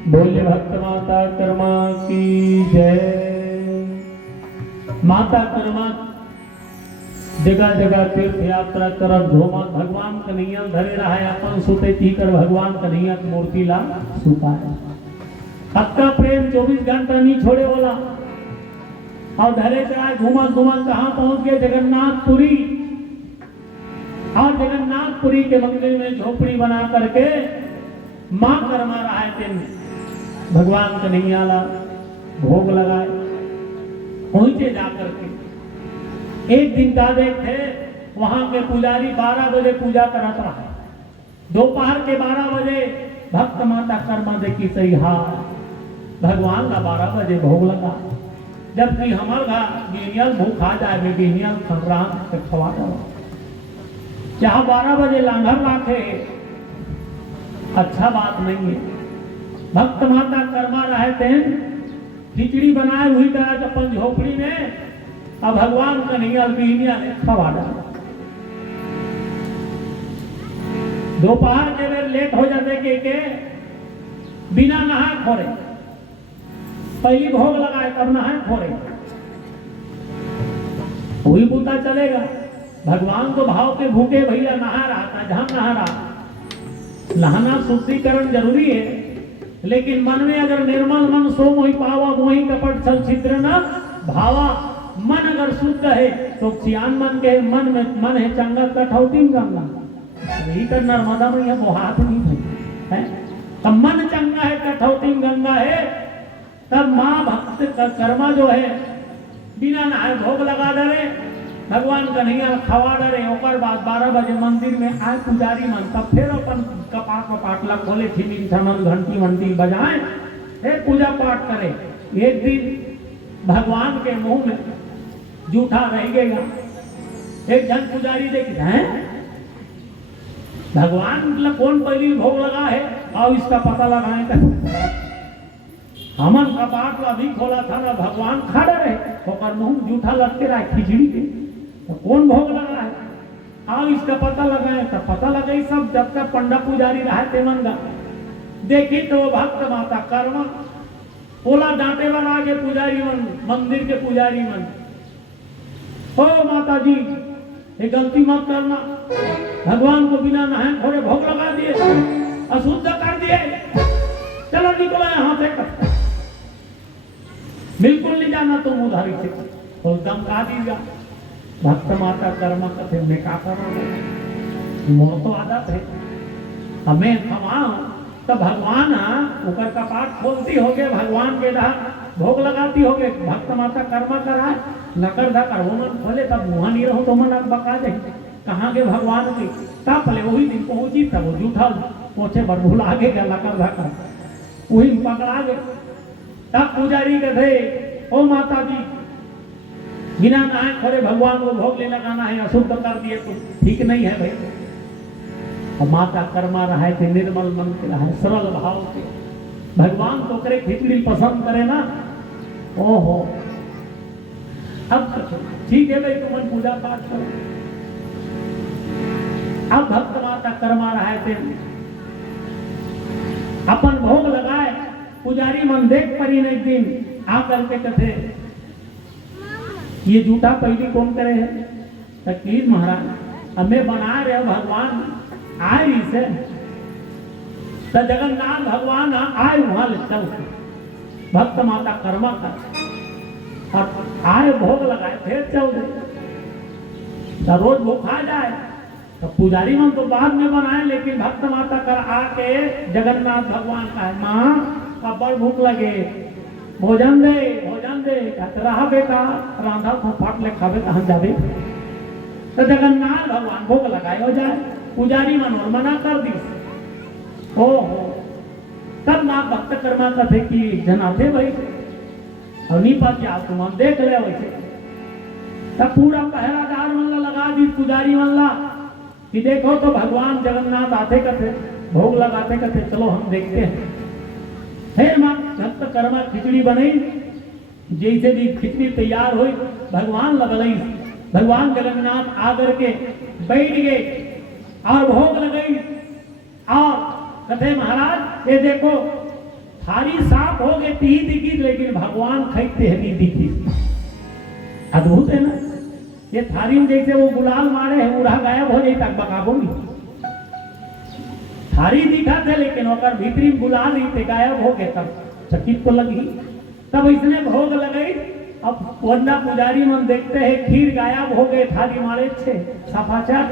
बोले भक्त माता कर्मा की जय। माता कर्मा जगह जगह तीर्थ यात्रा करब घूमा भगवान कन्हैया धरे रहा अपन सुते थी कर भगवान कन्हैया की मूर्ति ला सुताए। हक्का प्रेम 24 घंटा नहीं छोड़े वाला और धरे चढ़ाए घुमा घुमा कहाँ पहुंच गए जगन्नाथपुरी। और जगन्नाथपुरी के मंदिर में झोपड़ी बना करके मां कर्मा रहा है भगवान कन्हैया ला भोग लगाए। पहुंचे जाकर के एक दिन का देखे वहां के पुजारी 12 बजे पूजा करत रहा। दोपहर के 12 बजे भक्त माता कर्मा देखी सही हार भगवान का 12 बजे भोग लगा। जबकि हमार गेनियल भूख आ जाए गेनियल संक्रांत से खवा दो चाहे 12 बजे लांघर लाखे, अच्छा बात नहीं है। भक्त माता कर्मा रहे थे, खिचड़ी बनाए हुई तरह अपन झोपड़ी में, अब भगवान कन्हैया बीनिया ने खवा डाला। दोपहर के बेर लेट हो जाते के बिना नहाए खोरे, पहली भोग लगाए तब नहाए खोरे, वही बूता चलेगा। भगवान तो भाव के भूखे भैया नहा रहा था, जहां नहा रहा। नहाना शुद्धिकरण जरूरी है, लेकिन मन में अगर निर्मल मन सो मोहि पावा, मोहि कपट छल छिद्र न भावा। मन अगर शुद्ध है तो सियान मन के मन में मन है चंगा कठौती गंगा, यही तो नर्मदा में वो हाथ नहीं भाई है। तब मन चंगा है कठौती गंगा है, तब माँ भक्त का कर्मा जो है बिना नहाए भोग लगा डरे, भगवान कन्हैया खवा डरे। ओकर बाद 12 बजे मंदिर में आए पुजारी मन, तब फिर अपन कपाट पाटला खोले, छिमिन छमन घंटी वंटी बजाए, फिर पूजा पाठ करे। एक दिन भगवान के मुंह में जूठा रह गया। एक जन पुजारी देख हैं भगवान कौन पहली भोग लगा है, और इसका पता लगाए कर हमन कपाट अभी खोला था ना, भगवान खा रहे होकर मुंह जूठा लगते रहा खिचड़ी के, तो कौन भोग लगा है, आओ इसका पता लगाए। तो पता लगे सब, जब तक पंडा पुजारी रहे थे मन गा देखी तो वो भक्त माता कर्मा बोला, डांटे वाला आगे पुजारी मन, मंदिर के पुजारी मन, ओ माता जी ये गलती मत करना, भगवान को बिना नहाए थोड़े भोग लगा दिए, अशुद्ध कर दिए, चलो निकलो यहाँ से, बिल्कुल नहीं जाना तुम उधारी से, तो धमका दीजिएगा। भक्त माता कर्मा कथे में क्या करोगे, मोह तो आदत है, हमें क्षमा। तब भगवान ऊपर का पाठ खोलती हो गए, भगवान के भोग लगाती हो गए, भक्त माता कर्मा कराए, नकर धकर वो मन खोले, तब मुँह नहीं रहो तो मन बका दे कहाँ के भगवान की। तब पहले वही दिन पहुंची, तब वो जूठा पोछे पर भूला के गया, नकर धकर वही पकड़ा गए। तब पुजारी कहते ओ माता जी बिना नहाए खोले भगवान को भोग ले लगाना है, अशुद्ध कर दिए तो ठीक नहीं है भाई। और माता कर्मा रहे थे निर्मल मन के रहे, सरल भाव से, भगवान तो करे खिचड़ी पसंद करे ना, ओहो अब ठीक है भाई तुम पूजा पाठ करो। अब भक्त माता कर्मा रहे थे, अपन भोग लगाए, पुजारी मन देख परी एक दिन आकर के कथे ये जूठा पहली कौन करे है, तकीर महाराज हमें बना रहे हो भगवान आए से, तो जगन्नाथ भगवान आए वहां चल, भक्त माता कर्मा कर और आए भोग लगाए, फिर चल गए। रोज भूखा जाए तो पुजारी मन तो बाद में बनाए, लेकिन भक्त माता कर आके जगन्नाथ भगवान का है, माँ का बड़ भूख लगे, भोजन दे भोजन दे, रहा बेटा राधा को फाट ले खावे कहाँ जावे। तो जगन्नाथ भगवान भोग लगाए हो जाए, पुजारी मन और मना कर दी। हो तब माँ भक्त कर्मा कथे कि जनाते भाई और नहीं पाते तुम देख ले वैसे। तब पूरा पहरादार मन लगा दी पुजारी मन कि देखो तो भगवान जगन्नाथ आते कथे भोग लगाते कथे, चलो हम देखते हैं। फिर माँ भक्त कर्मा खिचड़ी बनाई, जैसे भी खिचड़ी तैयार हुई भगवान लगई, भगवान जगन्नाथ आकर के बैठ गए और भोग लगाई। और कथे महाराज ये देखो थारी साफ हो गई थी दिखी, लेकिन भगवान खाते हैं नहीं दिखी। अद्भुत है ना, ये थारी में जैसे वो गुलाल मारे है उड़ा गायब हो जाए तक बकाबो नहीं, थारी दिखा थे लेकिन ओकर भीतरी गुलाल नहीं थे, गायब हो गए। तब चकित तो लगी, तब इसने भोग लगाई। अब वरना पुजारी मन देखते हैं खीर गायब हो गए, थाली मारे छे सफाचट,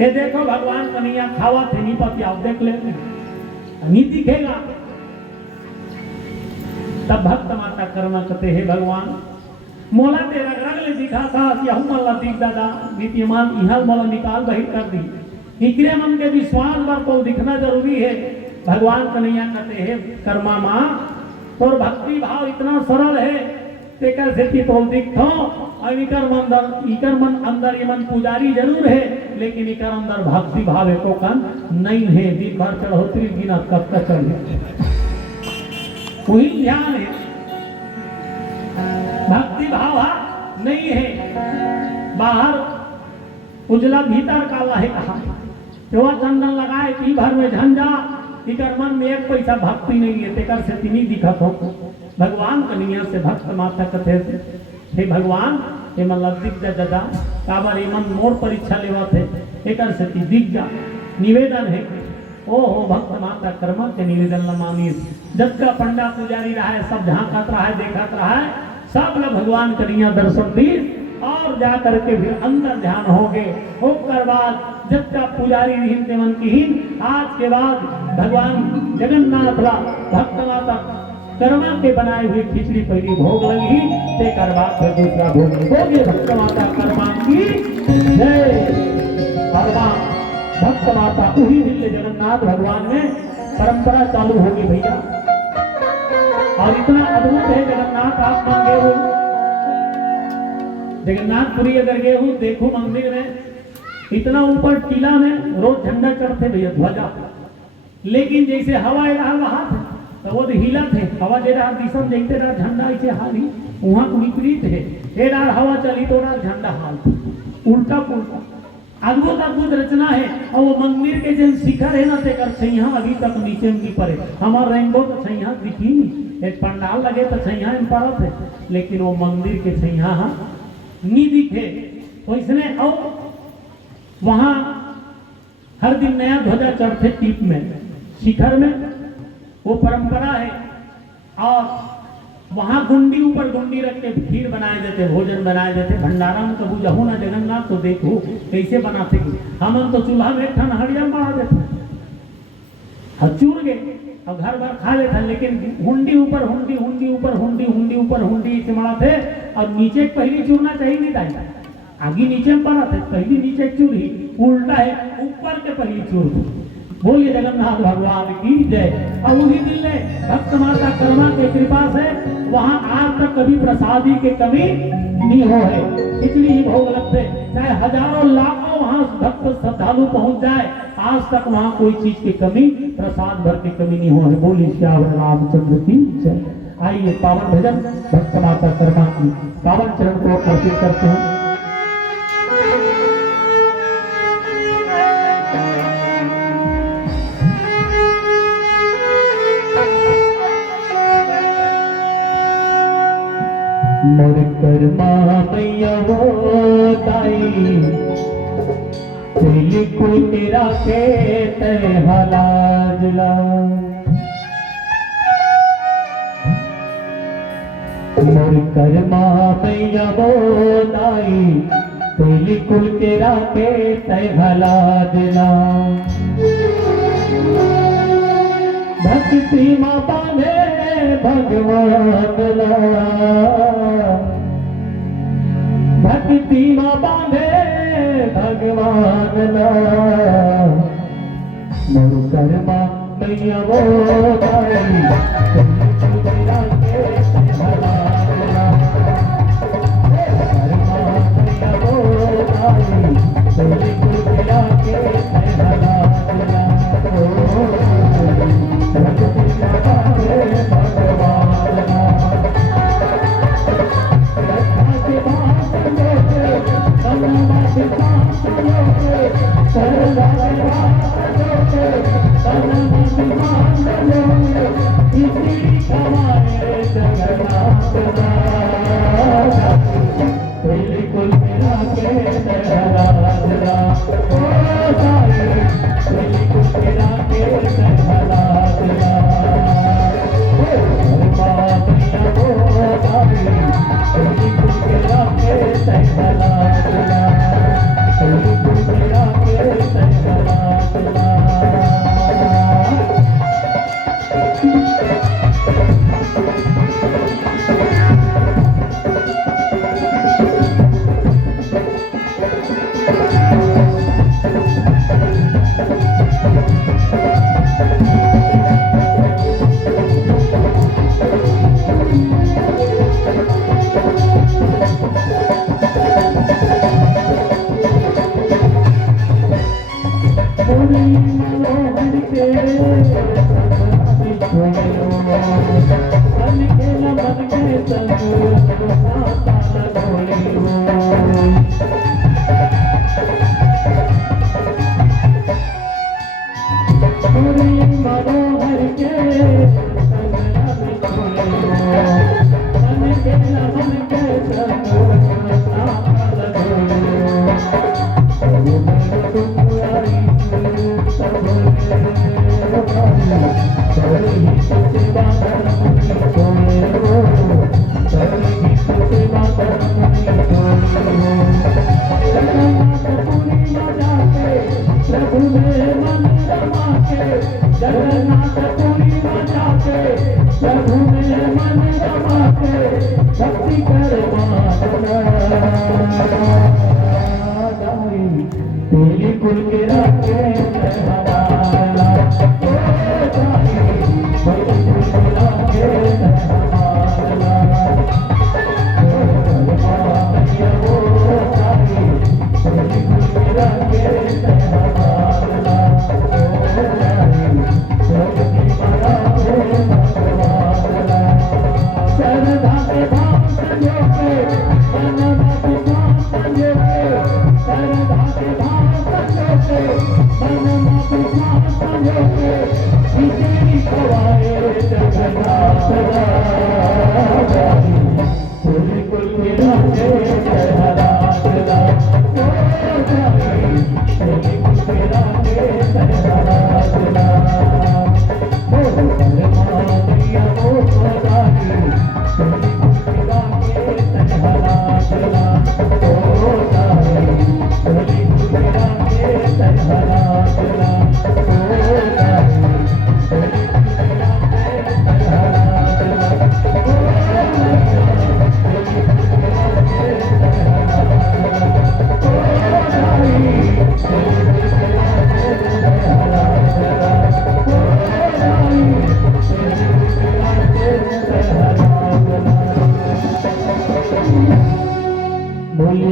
ये देखो भगवान कन्हैया खावा थे नहीं पति, आप देख ले नहीं दिखेगा। तब भक्त माता कर्मा कहते हे भगवान मोला तेरा रगले दिखा था कि हम मल्ला दिख दादा नीतिमान इहल मोला निकाल बहिर कर दी, इकरे मन के विश्वास पर तो दिखना जरूरी है। भगवान कन्हैया कहते हे कर्मा माँ तोर भक्ति भाव इतना सरल है तेकर से की तो दिखो अब इकर मन अंदर ये मन पुजारी जरूर है, लेकिन इकर अंदर भक्ति भाव एको कन नहीं है। दिन भर चढ़ोतरी गिना कब तक चढ़ वही ध्यान है, भक्ति भाव नहीं है। बाहर उजला भीतर काला है कहा जो चंदन लगाए पी भर में झंझा, इकर मन में एक पैसा भक्ति नहीं है। तेकर से तिनी दिखत हो भगवान कन्हैया से भक्त माता कथे हे भगवान ये मतलब दिख जा जदा काबर ये मन मोर परीक्षा लेवा थे एकर से ती दिख जा निवेदन है। ओ हो भक्त माता कर्मा के निवेदन ल मानी। जब का पंडा पुजारी रहा है सब झांकत रहा है देखत रहा है, सब लोग भगवान कन्हैया दर्शन दी और जा करके फिर अंदर ध्यान हो गए। होकर बाद जब का पुजारी रहीन तेमन की आज के बाद भगवान जगन्नाथ भक्त माता कर्मा के बनाए हुए खिचड़ी पहली भोग लगी, ते करवा फिर दूसरा भोग भोगे भक्त माता कर्मा की जय। कर्मा भक्त माता उही दिल्ली जगन्नाथ भगवान में परंपरा चालू होगी भैया। और इतना अद्भुत है जगन्नाथ आप मांगे हो जगन्नाथपुरी अगर गए हो देखो मंदिर में इतना ऊपर टीला में रोज झंडा चढ़ते भैया ध्वजा, लेकिन जैसे हवा वहां थे तो वो हिला थे हवा दे रहा दिशम देखते रहा झंडा ऐसे हाली वहां को विपरीत है। ये डाल हवा चली तो डाल झंडा हाल उल्टा पुल्टा अद्भुत अद्भुत रचना है। और वो मंदिर के जन शिखर है ना तेकर छैया अभी तक नीचे में पड़े हमार रेनबो तो छैया दिखी नहीं, एक पंडाल लगे तो छैया में पड़त है, लेकिन वो मंदिर के छैया नहीं दिखे। तो इसने और वहां हर दिन नया ध्वजा चढ़ते टीप में शिखर में वो परंपरा है। और वहां गुंडी ऊपर गुंडी रख के खीर बनाए देते भोजन बनाए देते भंडारा में कबू जहो ना जगन्नाथ तो देखो कैसे बनाते हम तो चूल्हा में ठन हरियर बना देते चूर गए और घर भर खा लेते, लेकिन हुंडी ऊपर हुंडी हुंडी ऊपर हुंडी हुंडी ऊपर हुंडी इसे बनाते और नीचे पहली चूरना चाहिए नहीं था आगे नीचे में पड़ा थे पहली नीचे चूरी उल्टा है ऊपर के पहली चूर। बोलिए जगन्नाथ भगवान की जय। और उन्हीं दिन में भक्त माता कर्मा के कृपा से वहां आज तक कभी प्रसादी की कमी नहीं हो है, खिचड़ी ही भोग लगते चाहे हजारों लाखों वहां भक्त श्रद्धालु पहुंच जाए, आज तक वहां कोई चीज की कमी प्रसाद भर की कमी नहीं हो है। बोलिए श्यावर रामचंद्र की जय। आइए पावन भजन भक्त माता कर्मा की पावन चरण को अर्पित करते हैं। मोर कर्मा मैया वो ताई दिल को तेरा के तय हलाजला मोर कर्मा मैया वो ताई दिल को तेरा के तय हलाजला भक्ति माँ बांधे भगवान भक्ति माँ बांधे भगवान मोर कर्मा मैया वो ताई कर्मा मैया वो मनोहर के मन के न मन के संग नाता ढोली मनोहर के मन के न मन के जगन्नाथ पुरी बजाते प्रभु में मन रमाते भक्ति कर तेरी कुल के राखे हमारा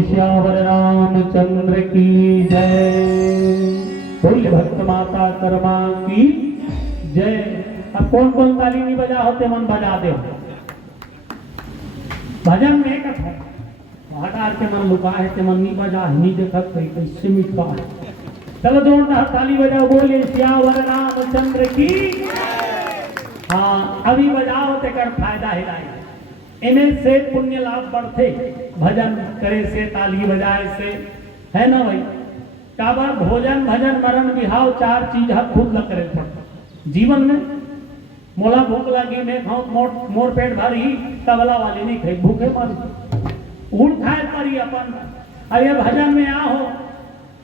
श्यावर रामचंद्र की जय। बोल भक्त माता कर्मा की जय। अब कौन कौन ताली नहीं बजा होते मन बजा दे। भजन में एक है हटार के मन लुका है ते मन नहीं बजा नहीं देखत कैसे मिटवा है। चलो जोरदार ताली बजाओ बोले श्यावर रामचंद्र की। हाँ अभी बजाओ ते कर फायदा हिलाए इन्हें से पुण्य लाभ बढ़ते भजन करे से ताली बजाए से है ना भाई। काबर भोजन भजन मरण बिहाव चार चीज खुद ल करे पड़ता जीवन में। मोला भूख लगी मैं खाऊं मोर पेट भरी तबला वाली नहीं खाई भूखे मरी उड़ खाए परी अपन। अरे भजन में आ हो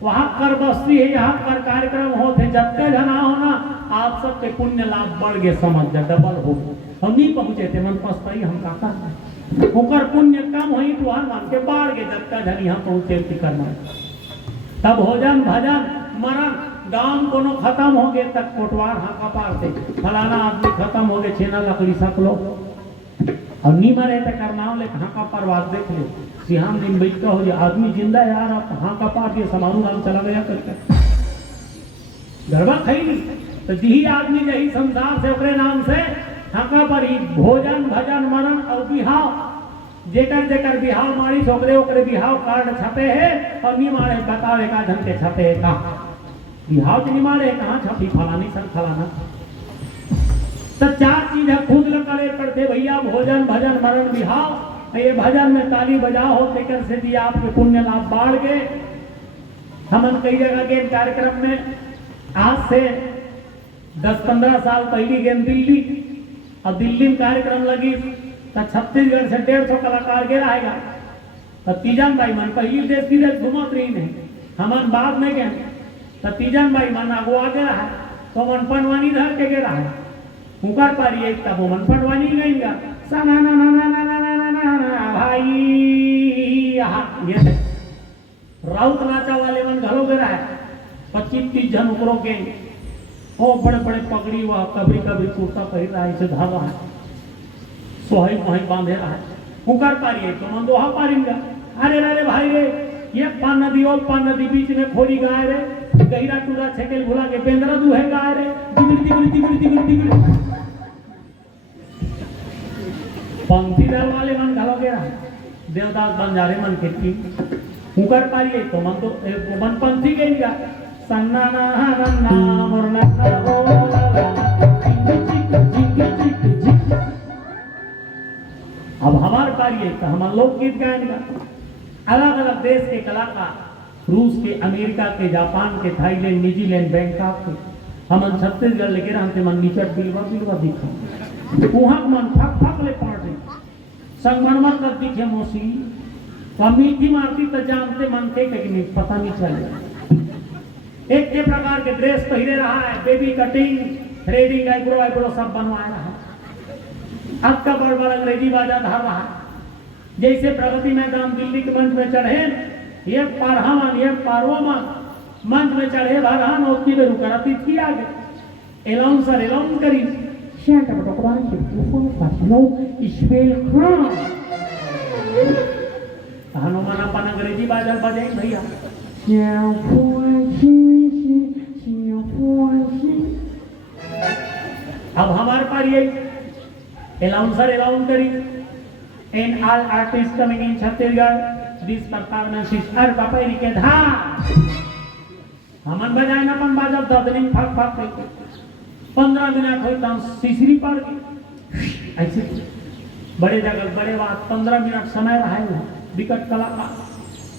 वहां कर बस्ती है यहाँ कर कार्यक्रम होते जब तक जना हो ना आप सबके पुण्य लाभ बढ़ गए समझ जा डबल हो। हम नहीं पहुंचे थे मन पछताई हम का ओकर पुण्य कम हुई तो मान के बाढ़ गए जब तक जन यहाँ पहुंचे करना। तब भोजन भजन मरण गांव कोनो खत्म हो गए तक कोटवार हाका पार से फलाना आदमी खत्म हो गए छेना लकड़ी सब लो और नहीं मरे तो करना ले हाका पार बात देख ले सिहान दिन बैठ हो जाए आदमी जिंदा है यार आप हाका पार के समारू नाम चला गया करके गरबा खाई नहीं तो जी आदमी यही संसार से ओकरे नाम से हाका पर ही भोजन भजन मरण और बिहाव जेकर जेकर बिहाव मारी ओकरे ओकरे बिहाव कार्ड छपे है और नहीं मारे बतावे का ढंग के छपे है कहाँ बिहाव नहीं मारे कहाँ छपी फलानी सर फलाना। तो चार चीज खुद ल करे करते भैया भोजन भजन मरण बिहाव। ये भजन में ताली बजाओ हो तेकर से दिया आपके पुण्य लाभ बाढ़ गए। हम कई जगह के कार्यक्रम में आज से 10-15 साल पहली गए दिल्ली और दिल्ली में कार्यक्रम लगी तो छत्तीसगढ़ से 150 कलाकार के रहेगा तो तीजन भाई मन पहली देश की देश घुमत रही नहीं हमन बाद में गए तो तीजन भाई मन अगुआ के रहा तो मन पनवानी धर के गे रहा उकर पर एक तब मन पनवानी गईगा सना ना ना ना ना ना ना ना ना भाई यहाँ ये राउत नाचा वाले मन घरों के रहा 25-30 जन उकरों के ओ बड़े बड़े पगड़ी हुआ कबरी कबरी कुर्ता पहन रहा है इसे धागा है सोहाई वहीं बांधे रहा है उकर पारी तो मन दोहा पारिंगा। अरे रे भाई रे ये पान नदी और पान नदी बीच में खोरी गाय रे गहिरा टूरा छेकेल भुला के बेंदरा दू है गाय रे दिगड़ी पंथी दल वाले मन घलो के रहा देवदास बंजारे मन खेती उकर पारिए तो मन पंथी गई गा सन्ना ना रन्ना मोरना हो अब हमार पारिए तो हम लोकगीत गायन का अलग अलग देश के कलाकार रूस के, अमेरिका के, जापान के, थाईलैंड, न्यूजीलैंड, बैंकॉक के हम छत्तीसगढ़ लेके रहते मन निचट बिलवा दिखा वहां मन फक ले पड़ रही संगमरमर कर दिखे मौसी मीठी मारती तो जानते मन थे कि नहीं पता नहीं चले एक के प्रकार के ड्रेस पहने रहा है, बेबी कटिंग, थ्रेडिंग, आईब्रो सब बनवा रहा है। अब का बड़ अंग्रेजी बाजा धर रहा है। जैसे प्रगति मैदान दिल्ली के मंच में चढ़े ये पारहामन ये पारवामन मंच में चढ़े भरहान और की बेरू करती थी आगे एलाउंसर एलाउंस करी Santa Barbara Fasno Ismail Khan Hanuman अपन अंग्रेजी बाजा बजाई भैया अब हमारे पास ये एलाउंसर एलाउंस करी and all artists coming in Chhattisgarh this performance is our papari के धा हमन बजाए ना अपन बाजा ददनी फक फक 15 मिनट होई तब सीसरी पड़ गई ऐसे बड़े जगह बड़े बात 15 मिनट समय रहा है विकट कलाकार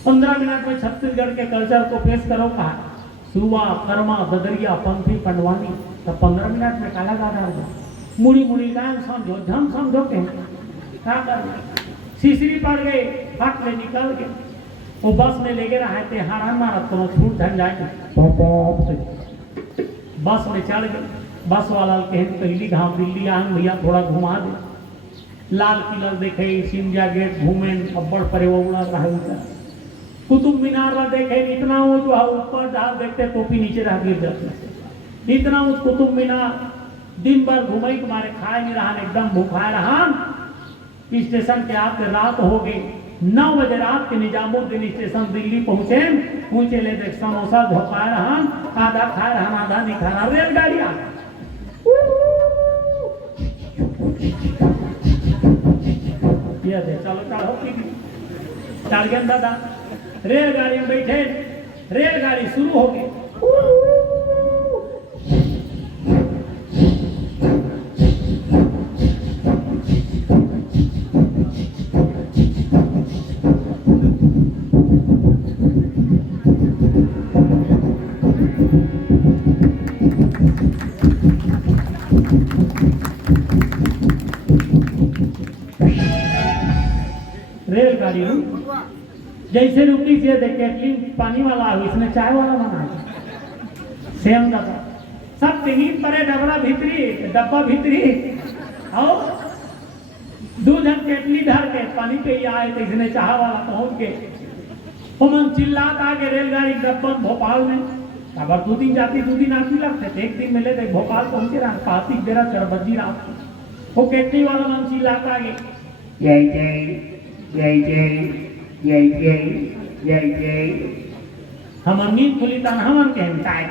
15 मिनट में छत्तीसगढ़ के कल्चर को पेश करो कहा सुवा कर्मा ददरिया पंथी पंडवानी तो 15 मिनट में काला गा डाल मुड़ी मुड़ी गान समझो झम समझो के क्या कर सीसरी पड़ गए फट में निकल गए वो बस में लेके रहे थे हारान मारत तो छूट धन जाएंगे बस में चढ़ गए बस वाला कहे पहली घाव दिल्ली आन भैया थोड़ा घुमा दे लाल किला देखे सिंधिया गेट घूमे अब्बड़ परे वो उड़ा रहा कुतुब मीनार ला देखे इतना वो जो है ऊपर जहाँ देखते टोपी नीचे रह गिर जाते इतना उस कुतुब मीनार दिन भर घुमाई तुम्हारे खाए नहीं रहा एकदम भूखाए रहा स्टेशन के आते रात हो गई 9 बजे रात के निजामुद्दीन स्टेशन दिल्ली पहुंचे ले देख समोसा झोंकाए रहा आधा खाए रहा आधा नहीं खा रहा रेलगाड़ी आ चलो चढ़ो चढ़ गए दादा रेलगाड़ी में बैठे रेलगाड़ी शुरू हो गई रेलगाड़ी जैसे रुकी से देखे पानी वाला इसने चाय वाला बना सेम दादा सब टिंगिन परे डब्बा भीतरी और 2 जन केटली धर के पानी पे ही आए तो इसने चाह वाला पहुंच के हम चिल्लात आगे रेलगाड़ी डब्बा भोपाल में अगर 2 दिन जाती 2 दिन आती लगते थे 1 दिन मिले थे भोपाल पहुंचे रहा पाती बेरा चरबजी रात वो केटली वाला मन चिल्लात आगे यही हम नींद खुली तन हम कहन काय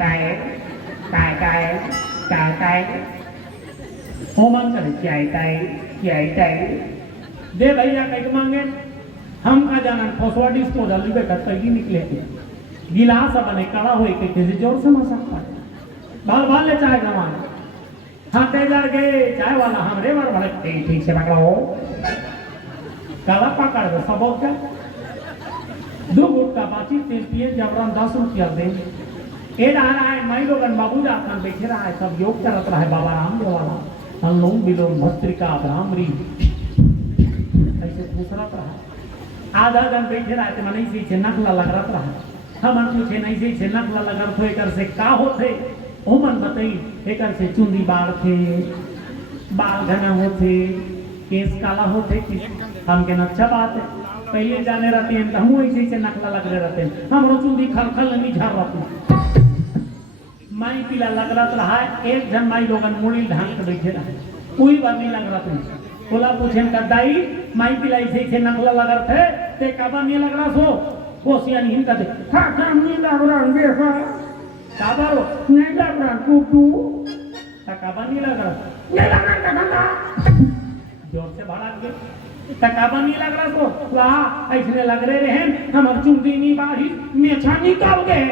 होमन करे चाय दे भैया कह मांगे हम का जाना फसवा डिस्पोजल लिबे कर तगी निकले गिलास बने कड़ा होई के किसी जोर से मसक पाए बाल ले चाय जमान हाथे जर गए चाय वाला हमरे मर भड़कते ठीक से पकड़ो काला पकड़ दो सब हो गया 2 गुटका बाची तेल पिए जबरन 10 रुपया दे ए रहा है माई लोगन बाबू जाकर बैठे रहा है सब योग करत रहा है बाबा रामदेव वाला अनुलोम विलोम भस्त्रिका भ्रामरी ऐसे दूसरत रहा आधा जन बैठे रहा थे मने से नकला लगरत रहा हमन पूछे नहीं से नकला लगरत हो एकर से का होथे ओमन बताई एकर से चुंदी बाढ़ थे बाल घना होथे केस काला होथे हम के अच्छा बात है पहले जाने रहते हैं हम ऐसे से नकला लग रहे रहते हैं हम चुंदी खलखल नहीं झाड़ रहते माई पीला लग रहा है एक जन माई लोगन मुड़ी ढांक के बैठे रहा कोई बात नहीं लग रहा थे बोला पूछे दाई माई पीला ऐसे नकला लग रहा थे ते काबा नहीं लग रहा सो कोसिया नहीं कहते काबारो नहीं लग रहा टू तकाबा नहीं लग रहा नहीं लग रहा धंधा जोर से भड़ा के तकाबा नहीं लग रहा तो ला ऐसने लग रहे हैं हम चुंदी नहीं बाढ़ी मेछा निकाल गए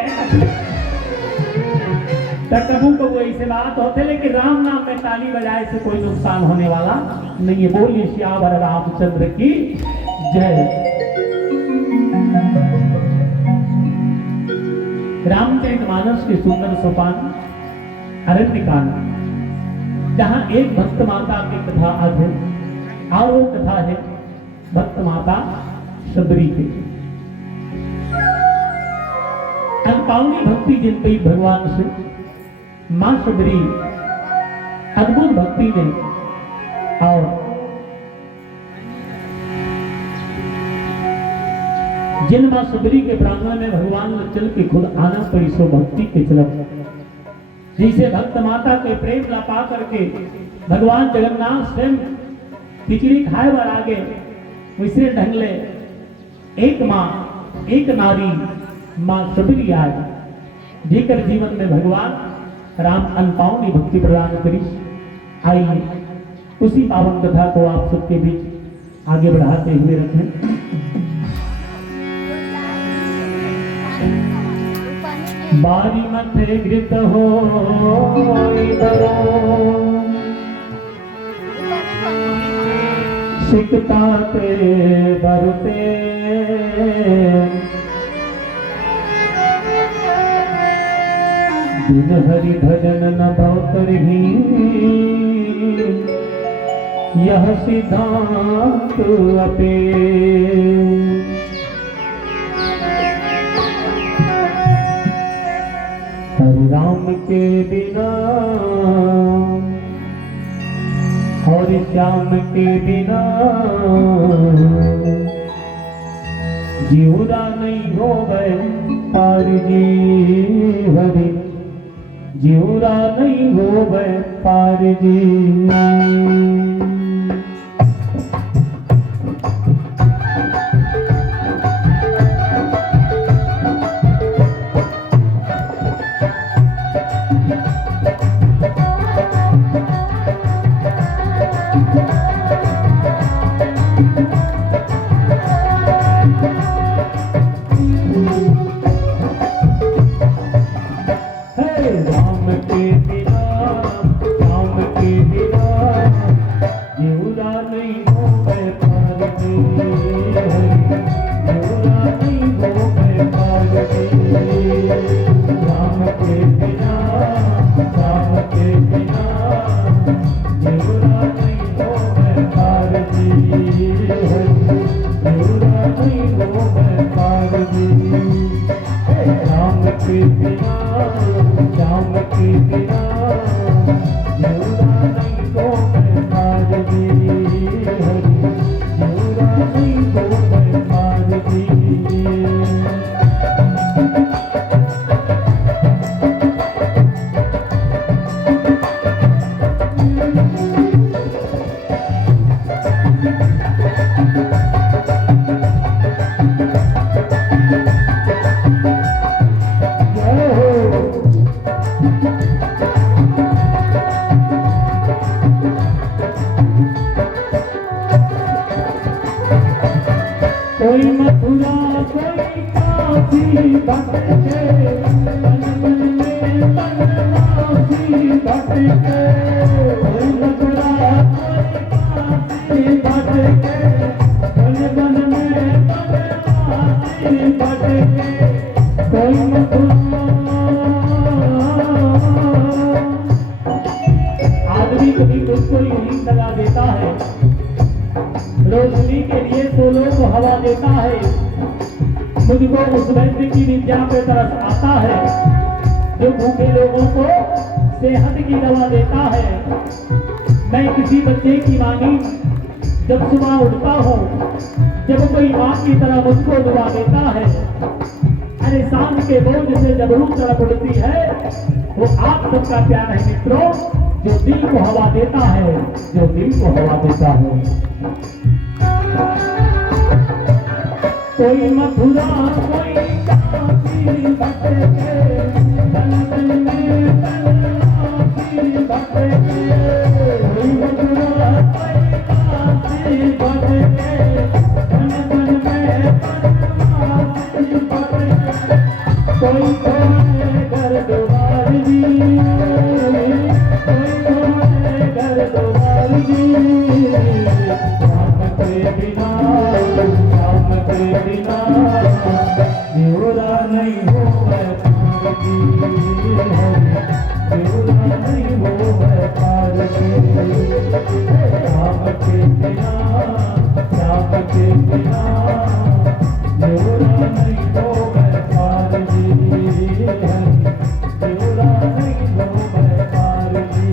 कबू कबू ऐसे बात होते लेकिन राम नाम में ताली बजाए से कोई नुकसान होने वाला नहीं है। बोलिए श्यावर रामचंद्र की जय। रामचरितमानस के सुंदर सोपान अरण्यकांड, जहां एक भक्त माता की कथा आज है और वो कथा है भक्त माता शबरी की। अनपावनी भक्ति जिन कई भगवान से मां शबरी अद्भुत भक्ति ने और जिन मां शबरी के प्रांगण में भगवान ने चल के खुद आना पड़ी सो भक्ति के चलत, जिसे भक्त माता के प्रेम ला पा करके भगवान जगन्नाथ स्वयं खिचड़ी खाए बर आगे वैसे ढंगले एक मां एक नारी मां शबरी आए, जेकर जीवन में भगवान राम अनपावनी भक्ति प्रदान करी। आइए उसी पावन कथा को आप सबके बीच आगे बढ़ाते हुए रखें। बारी मथे घृत हो सिकता ते बरते दिन हरि भजन न भवतरहि यह सिद्धांत अपे। हरि राम के बिना और श्याम के बिना जीवरा नहीं हो गए पार जी, हरि जीवरा नहीं हो गए पार जी। कोई मथुरा कोई काशी भटके मन मन में बनवासी भटके, कोई मथुरा कोई काशी भटके मन मन में बनवासी भटके, कोई मथुरा। आदमी कभी उसको यूं सजा देता है, रोशनी के लिए फूलों को हवा देता है, मुझको उस वैद्य की विद्या पे तरस आता है जो भूखे लोगों को सेहत की दवा देता है। मैं किसी बच्चे की मांगी जब सुबह उठता हूँ, जब कोई माँ की तरह मुझको दुआ देता है, अरे शाम के बोझ से जब रूह तड़प उठती है, वो आप सबका प्यार है मित्रों, जो दिल को हवा देता है, जो दिल को हवा देता है। कोई मथुरा कोई काशी भटके तन तन में तन्नासी भटके कोई मथुरा कोई काशी भटके तन तन में तन्नासी भटके कोई कोने घर द्वार जी कोई कोने घर द्वार जी राम के बिना देवरा नहीं हो पारजी देवरा नहीं हो पारजी राम के बिना देवरा नहीं हो पारजी देवरा नहीं हो पारजी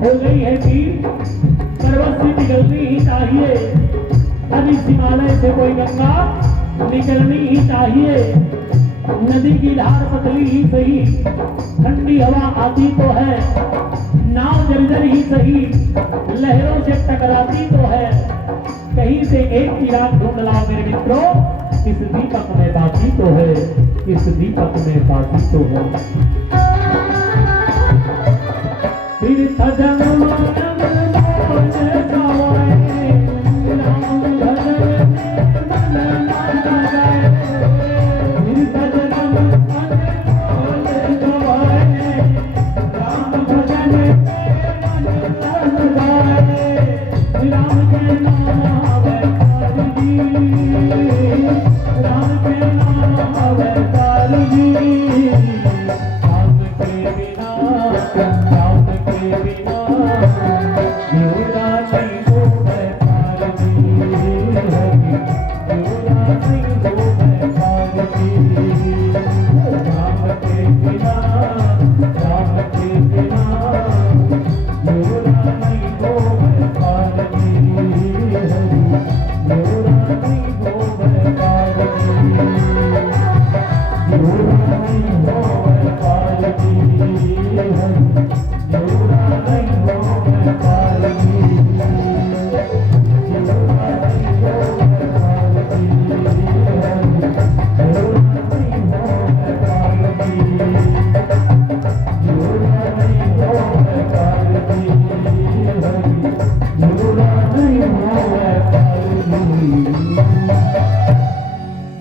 हो गई है तीर पर्वत से निकलनी ही चाहिए। अब इस हिमालय से कोई गंगा निकलनी ही चाहिए। नदी की धार पतली ही सही, ठंडी हवा आती तो है, नाव जर्जर ही सही, लहरों से टकराती तो है। कहीं से एक चिराग ढूंढ लाओ मेरे मित्रों, इस दीपक में बाती तो है, इस दीपक में बाती तो है।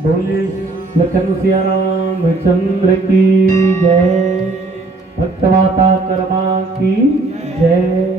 बोले लखन सिया रामचंद्र की जय, भक्त माता कर्मा की जय।